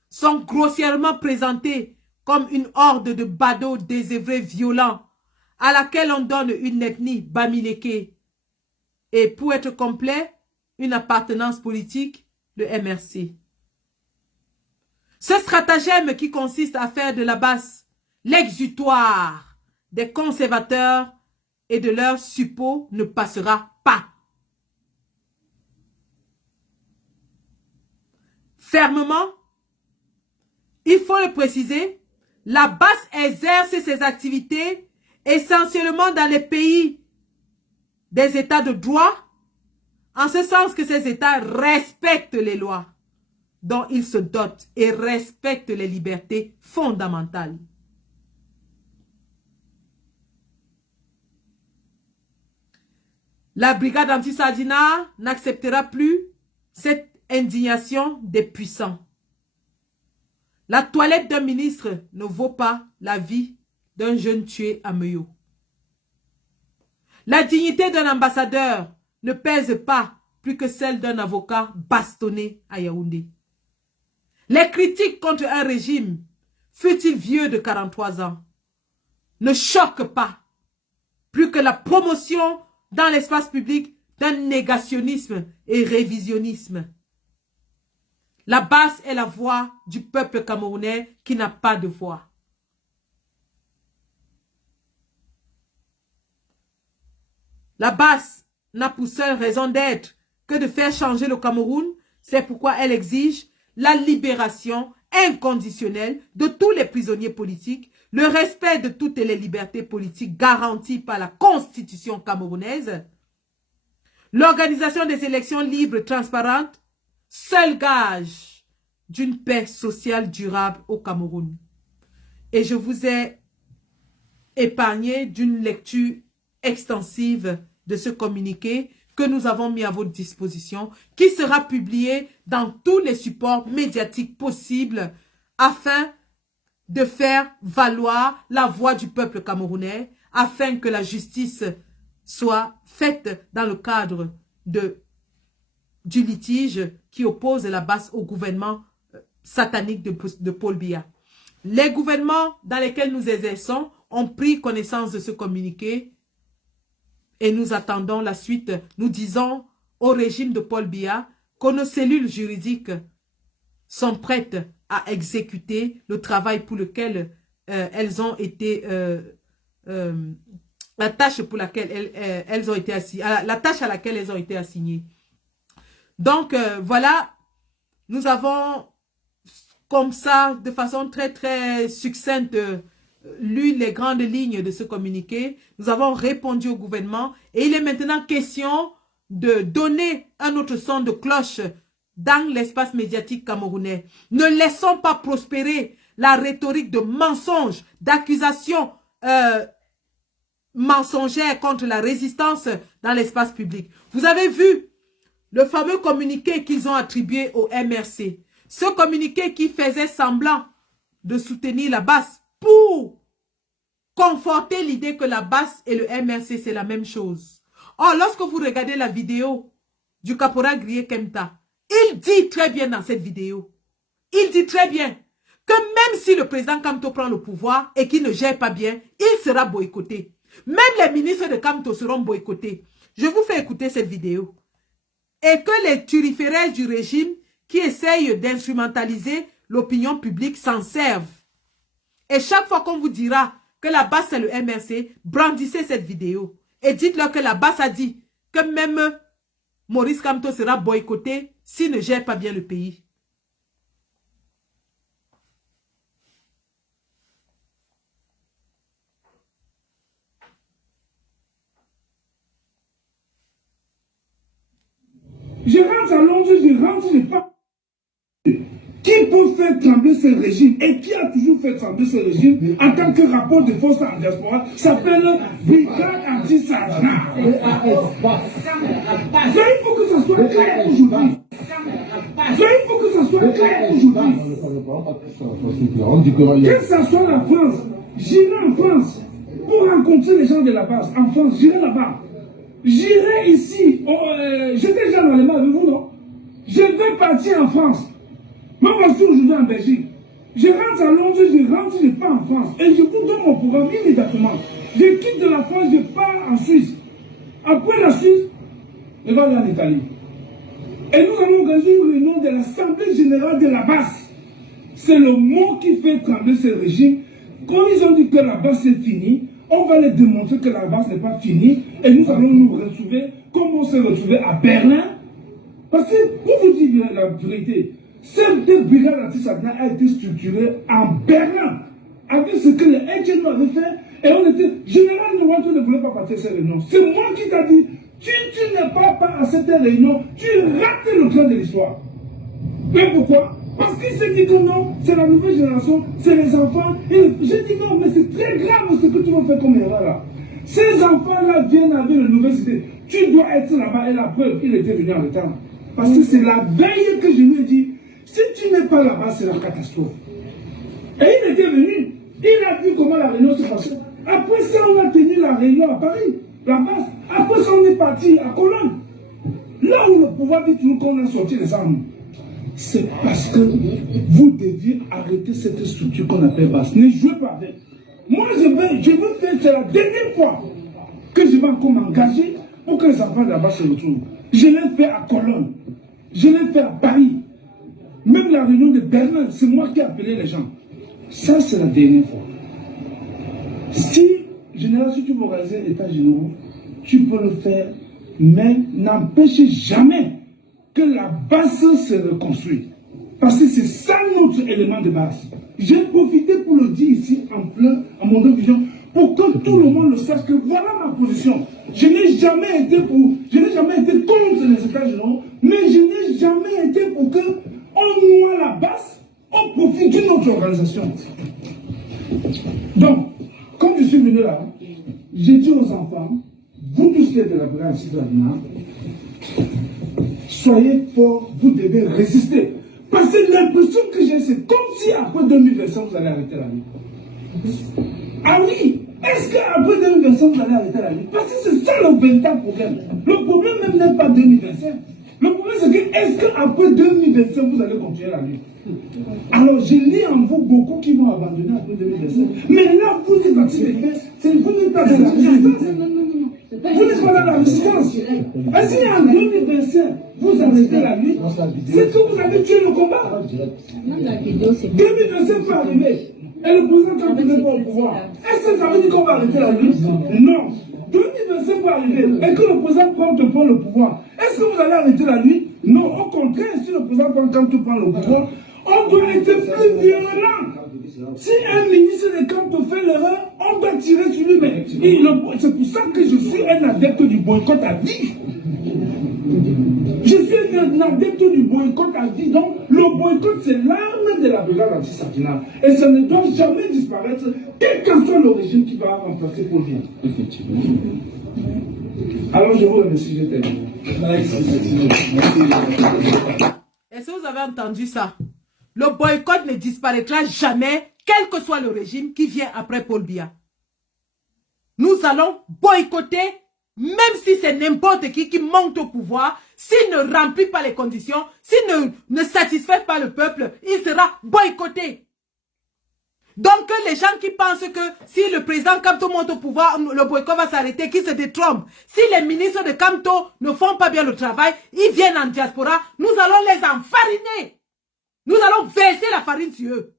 sont grossièrement présentés comme une horde de badauds désœuvrés violents à laquelle on donne une ethnie bamileke et, pour être complet, une appartenance politique, le MRC. Ce stratagème qui consiste à faire de la base l'exutoire des conservateurs et de leurs suppôts ne passera pas. Fermement, il faut le préciser, la base exerce ses activités essentiellement dans les pays des États de droit, en ce sens que ces États respectent les lois dont ils se dotent et respectent les libertés fondamentales. La brigade anti-Sardina n'acceptera plus cette indignation des puissants. La toilette d'un ministre ne vaut pas la vie d'un jeune tué à Meyo. La dignité d'un ambassadeur ne pèse pas plus que celle d'un avocat bastonné à Yaoundé. Les critiques contre un régime, fût-il vieux de 43 ans, ne choquent pas plus que la promotion dans l'espace public d'un négationnisme et révisionnisme. La base est la voix du peuple camerounais qui n'a pas de voix. La base n'a pour seule raison d'être que de faire changer le Cameroun. C'est pourquoi elle exige la libération inconditionnelle de tous les prisonniers politiques, le respect de toutes les libertés politiques garanties par la Constitution camerounaise, l'organisation des élections libres et transparentes, seul gage d'une paix sociale durable au Cameroun. Et je vous ai épargné d'une lecture extensive de ce communiqué que nous avons mis à votre disposition, qui sera publié dans tous les supports médiatiques possibles afin de faire valoir la voix du peuple camerounais, afin que la justice soit faite dans le cadre du litige qui oppose la base au gouvernement satanique de Paul Biya. Les gouvernements dans lesquels nous exerçons ont pris connaissance de ce communiqué et nous attendons la suite. Nous disons au régime de Paul Biya que nos cellules juridiques sont prêtes à exécuter le travail pour lequel elles ont été... la tâche pour laquelle elles ont été assignées, la tâche à laquelle elles ont été assignées. Donc, voilà, nous avons comme ça, de façon très très succincte, lu les grandes lignes de ce communiqué. Nous avons répondu au gouvernement et il est maintenant question de donner un autre son de cloche dans l'espace médiatique camerounais. Ne laissons pas prospérer la rhétorique de mensonges, d'accusations mensongères contre la résistance dans l'espace public. Vous avez vu le fameux communiqué qu'ils ont attribué au MRC. Ce communiqué qui faisait semblant de soutenir la base pour conforter l'idée que la base et le MRC c'est la même chose. Oh, lorsque vous regardez la vidéo du caporal Grié Kemta, il dit très bien dans cette vidéo, il dit très bien que même si le président Kamto prend le pouvoir et qu'il ne gère pas bien, il sera boycotté. Même les ministres de Kamto seront boycottés. Je vous fais écouter cette vidéo. Et que les turiféraires du régime qui essayent d'instrumentaliser l'opinion publique s'en servent. Et chaque fois qu'on vous dira que la base c'est le MRC, brandissez cette vidéo. Et dites-leur que la base a dit que même Maurice Kamto sera boycotté s'il ne gère pas bien le pays. Je rentre à Londres, je pas. Qui peut faire trembler ce régime et qui a toujours fait trembler ce régime en tant que rapport de force en diaspora s'appelle Brigade Anti-Sadna. Il faut que ça soit clair aujourd'hui. Il faut que ça soit clair aujourd'hui. Que ça soit la France, j'irai en France pour rencontrer les gens de la base. En France, j'irai là-bas. J'irai ici. J'étais déjà dans les mains avec vous, non? Je vais partir en France. Moi, voici aujourd'hui en Belgique. Je rentre à Londres, je pars en France. Et je vous donne mon programme immédiatement. Je quitte de la France, je pars en Suisse. Après la Suisse, je vais aller en Italie. Et nous allons organiser une réunion de l'Assemblée Générale de la base. C'est le mot qui fait trembler ce régime. Quand ils ont dit que la base c'est fini, on va les démontrer que la base n'est pas finie. Et nous allons nous retrouver comme on s'est retrouvé à Berlin. Parce que, pour vous dire la vérité, cette brigade anti-Sadna a été structurée en Berlin, avec ce que les HNO avaient fait, et on était, général Nouantou ne voulait pas partir à cette réunion. C'est moi qui t'ai dit, tu n'es pas à cette réunion, tu rates le train de l'histoire. Mais pourquoi? Parce qu'il s'est dit que non, c'est la nouvelle génération, c'est les enfants. Et j'ai dit non, mais c'est très grave ce que tu vas faire comme erreur là. Ces enfants-là viennent avec de nouvelles idées. Tu dois être là-bas, et la preuve, il était venu en retard. Parce que c'est la veille que je lui ai dit, si tu n'es pas là-bas, c'est la catastrophe. Et il était venu. Il a vu comment la réunion se passait. Après ça, on a tenu la réunion à Paris, la base. Après ça, on est parti à Cologne. Là où le pouvoir dit toujours qu'on a sorti les armes. C'est parce que vous deviez arrêter cette structure qu'on appelle base. Ne jouez pas avec. Moi, je veux faire, c'est la dernière fois que je vais encore m'engager pour que les enfants de la base se retrouvent. Je l'ai fait à Cologne. Je l'ai fait à Paris. Même la réunion de Berlin, c'est moi qui ai appelé les gens. Ça, c'est la dernière fois. Si, général, si tu veux organiser l'état général, tu peux le faire, mais n'empêche jamais que la base se reconstruise. Parce que c'est ça notre élément de base. J'ai profité pour le dire ici, en mon vision, pour que tout le monde le sache que voilà ma position. Je n'ai jamais été contre les états généraux, mais je n'ai jamais été pour que on noie la base au profit d'une autre organisation. Donc, comme je suis venu là, j'ai dit aux enfants, vous tous les de la brigade Anti-Sadna, soyez forts, vous devez résister. Parce que l'impression que j'ai, c'est comme si après 2025, vous allez arrêter la vie. Ah oui, est-ce qu'après 2025, vous allez arrêter la vie? Parce que c'est ça le véritable problème. Le problème même n'est pas 2025. Le problème, c'est que est-ce qu'après 2025, vous allez continuer la vie? Alors, je lis en vous beaucoup qui vont abandonner après 2025. Mais là, vous êtes en train de faire, vous n'êtes pas dans la résistance. Vous n'êtes pas dans la résistance. Est-ce qu'en 2025, vous arrêtez la vie? C'est que vous avez tué le combat. 2025 peut arriver. Et le président Kamto n'est pas au pouvoir. Est-ce que ça veut dire qu'on va arrêter la lutte? Non. 2025 peut arriver et que le président Kamto prend le pouvoir. Est-ce que vous allez arrêter la lutte? Non. Au contraire, si le président Kamto prend le pouvoir, on doit être plus violent. Si un ministre de Kamto fait l'erreur, on doit tirer sur lui. Mais c'est pour ça que je suis un adepte du boycott à vie. Je suis un adepte du boycott à vie. Donc, le boycott, c'est l'arme de la brigade anti-Sadna. Et ça ne doit jamais disparaître, quel que soit le régime qui va remplacer Paul Biya. Effectivement. Alors, je vous remercie, je termine. Est-ce que vous avez entendu ça? Le boycott ne disparaîtra jamais, quel que soit le régime qui vient après Paul Biya. Nous allons boycotter même si c'est n'importe qui monte au pouvoir, s'il ne remplit pas les conditions, s'il ne satisfait pas le peuple, il sera boycotté. Donc, les gens qui pensent que si le président Kamto monte au pouvoir, le boycott va s'arrêter, qui se détrompent. Si les ministres de Kamto ne font pas bien le travail, ils viennent en diaspora, nous allons les enfariner. Nous allons verser la farine sur eux.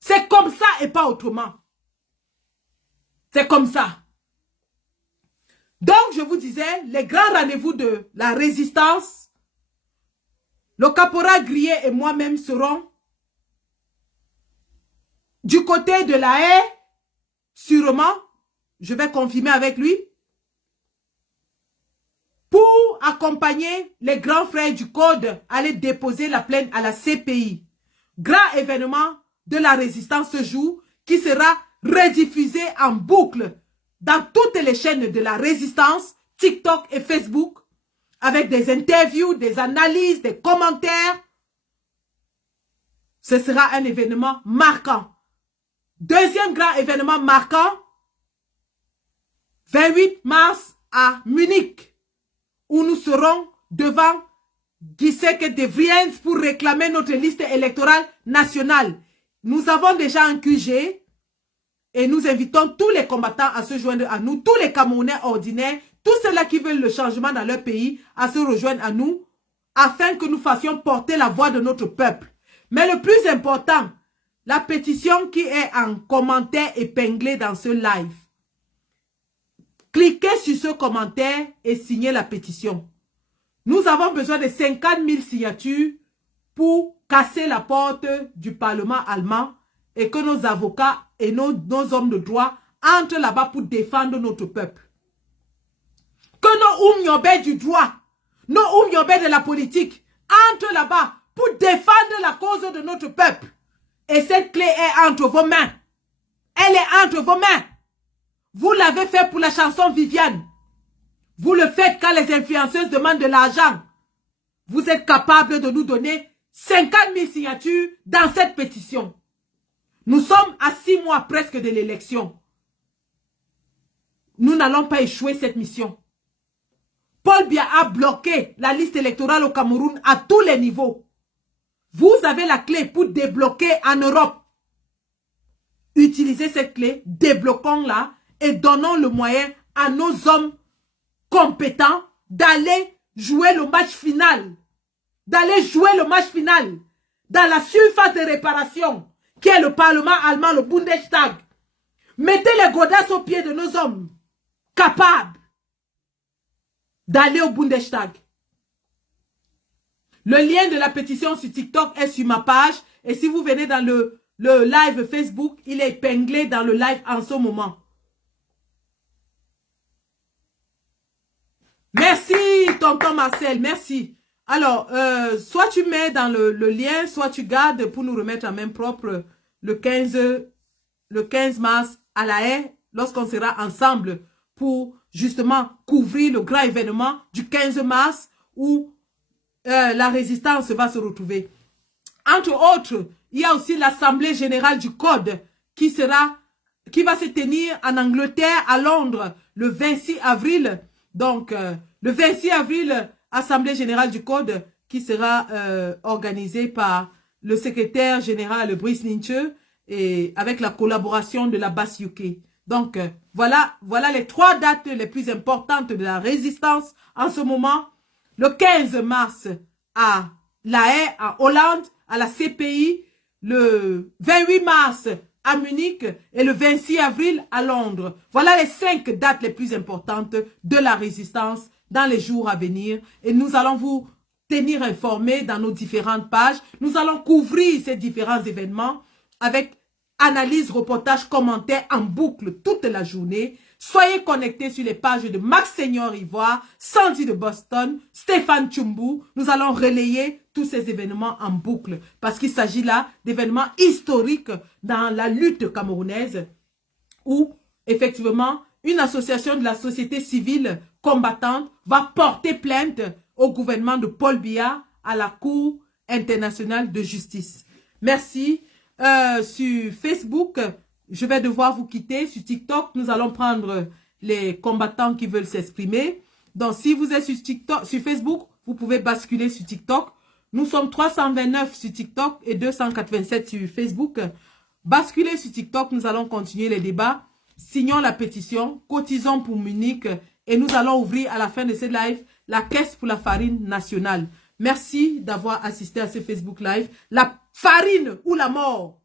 C'est comme ça et pas autrement. C'est comme ça. Donc, je vous disais, les grands rendez-vous de la résistance, le caporal Grier et moi-même serons du côté de la haie, sûrement, je vais confirmer avec lui, pour accompagner les grands frères du Code à aller déposer la plainte à la CPI. Grand événement de la résistance ce jour qui sera rediffusé en boucle dans toutes les chaînes de la résistance, TikTok et Facebook, avec des interviews, des analyses, des commentaires. Ce sera un événement marquant. Deuxième grand événement marquant, 28 mars à Munich, où nous serons devant Giseke de Vries pour réclamer notre liste électorale nationale. Nous avons déjà un QG et nous invitons tous les combattants à se joindre à nous, tous les Camerounais ordinaires, tous ceux-là qui veulent le changement dans leur pays, à se rejoindre à nous, afin que nous fassions porter la voix de notre peuple. Mais le plus important, la pétition qui est en commentaire épinglé dans ce live. Cliquez sur ce commentaire et signez la pétition. Nous avons besoin de 50 000 signatures pour casser la porte du Parlement allemand et que nos avocats et nos hommes de droit entrent là-bas pour défendre notre peuple. Que nos Oumyobé du droit, nos Oumyobé de la politique entrent là-bas pour défendre la cause de notre peuple. Et cette clé est entre vos mains. Elle est entre vos mains. Vous l'avez fait pour la chanson Viviane. Vous le faites quand les influenceuses demandent de l'argent. Vous êtes capable de nous donner 50 000 signatures dans cette pétition. Nous sommes à 6 mois presque de l'élection. Nous n'allons pas échouer cette mission. Paul Biya a bloqué la liste électorale au Cameroun à tous les niveaux. Vous avez la clé pour débloquer en Europe. Utilisez cette clé, débloquons-la et donnons le moyen à nos hommes compétents d'aller jouer le match final. D'aller jouer le match final dans la surface de réparation qui est le Parlement allemand, le Bundestag. Mettez les godasses aux pieds de nos hommes capables d'aller au Bundestag. Le lien de la pétition sur TikTok est sur ma page. Et si vous venez dans le live Facebook, il est épinglé dans le live en ce moment. Merci, tonton Marcel, merci. Alors, soit tu mets dans le lien, soit tu gardes pour nous remettre en main propre le 15 mars à La Haye, lorsqu'on sera ensemble pour justement couvrir le grand événement du 15 mars où la résistance va se retrouver. Entre autres, il y a aussi l'Assemblée générale du Code qui va se tenir en Angleterre, à Londres, le 26 avril. Donc, le 26 avril, Assemblée générale du Code qui sera organisée par le secrétaire général Brice Ninche et avec la collaboration de la BAS UK. Donc, voilà les 3 dates les plus importantes de la résistance en ce moment. Le 15 mars à La Haye, en Hollande, à la CPI. Le 28 mars à Munich et le 26 avril à Londres. Voilà les 5 dates les plus importantes de la résistance dans les jours à venir. Et nous allons vous tenir informés dans nos différentes pages. Nous allons couvrir ces différents événements avec analyse, reportage, commentaires en boucle toute la journée. Soyez connectés sur les pages de Max Seigneur Ivoire, Sandy de Boston, Stéphane Tchumbu. Nous allons relayer tous ces événements en boucle parce qu'il s'agit là d'événements historiques dans la lutte camerounaise où, effectivement, une association de la société civile combattante va porter plainte au gouvernement de Paul Biya à la Cour internationale de justice. Merci. Sur Facebook, je vais devoir vous quitter. Sur TikTok, nous allons prendre les combattants qui veulent s'exprimer. Donc, si vous êtes sur TikTok, sur Facebook, vous pouvez basculer sur TikTok. Nous sommes 329 sur TikTok et 287 sur Facebook. Basculez sur TikTok, nous allons continuer les débats. Signons la pétition, cotisons pour Munich et nous allons ouvrir à la fin de ce live la caisse pour la farine nationale. Merci d'avoir assisté à ce Facebook Live. La farine ou la mort,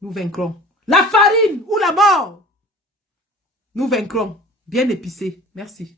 nous vaincrons. La farine ou la mort, nous vaincrons. Bien épicé. Merci.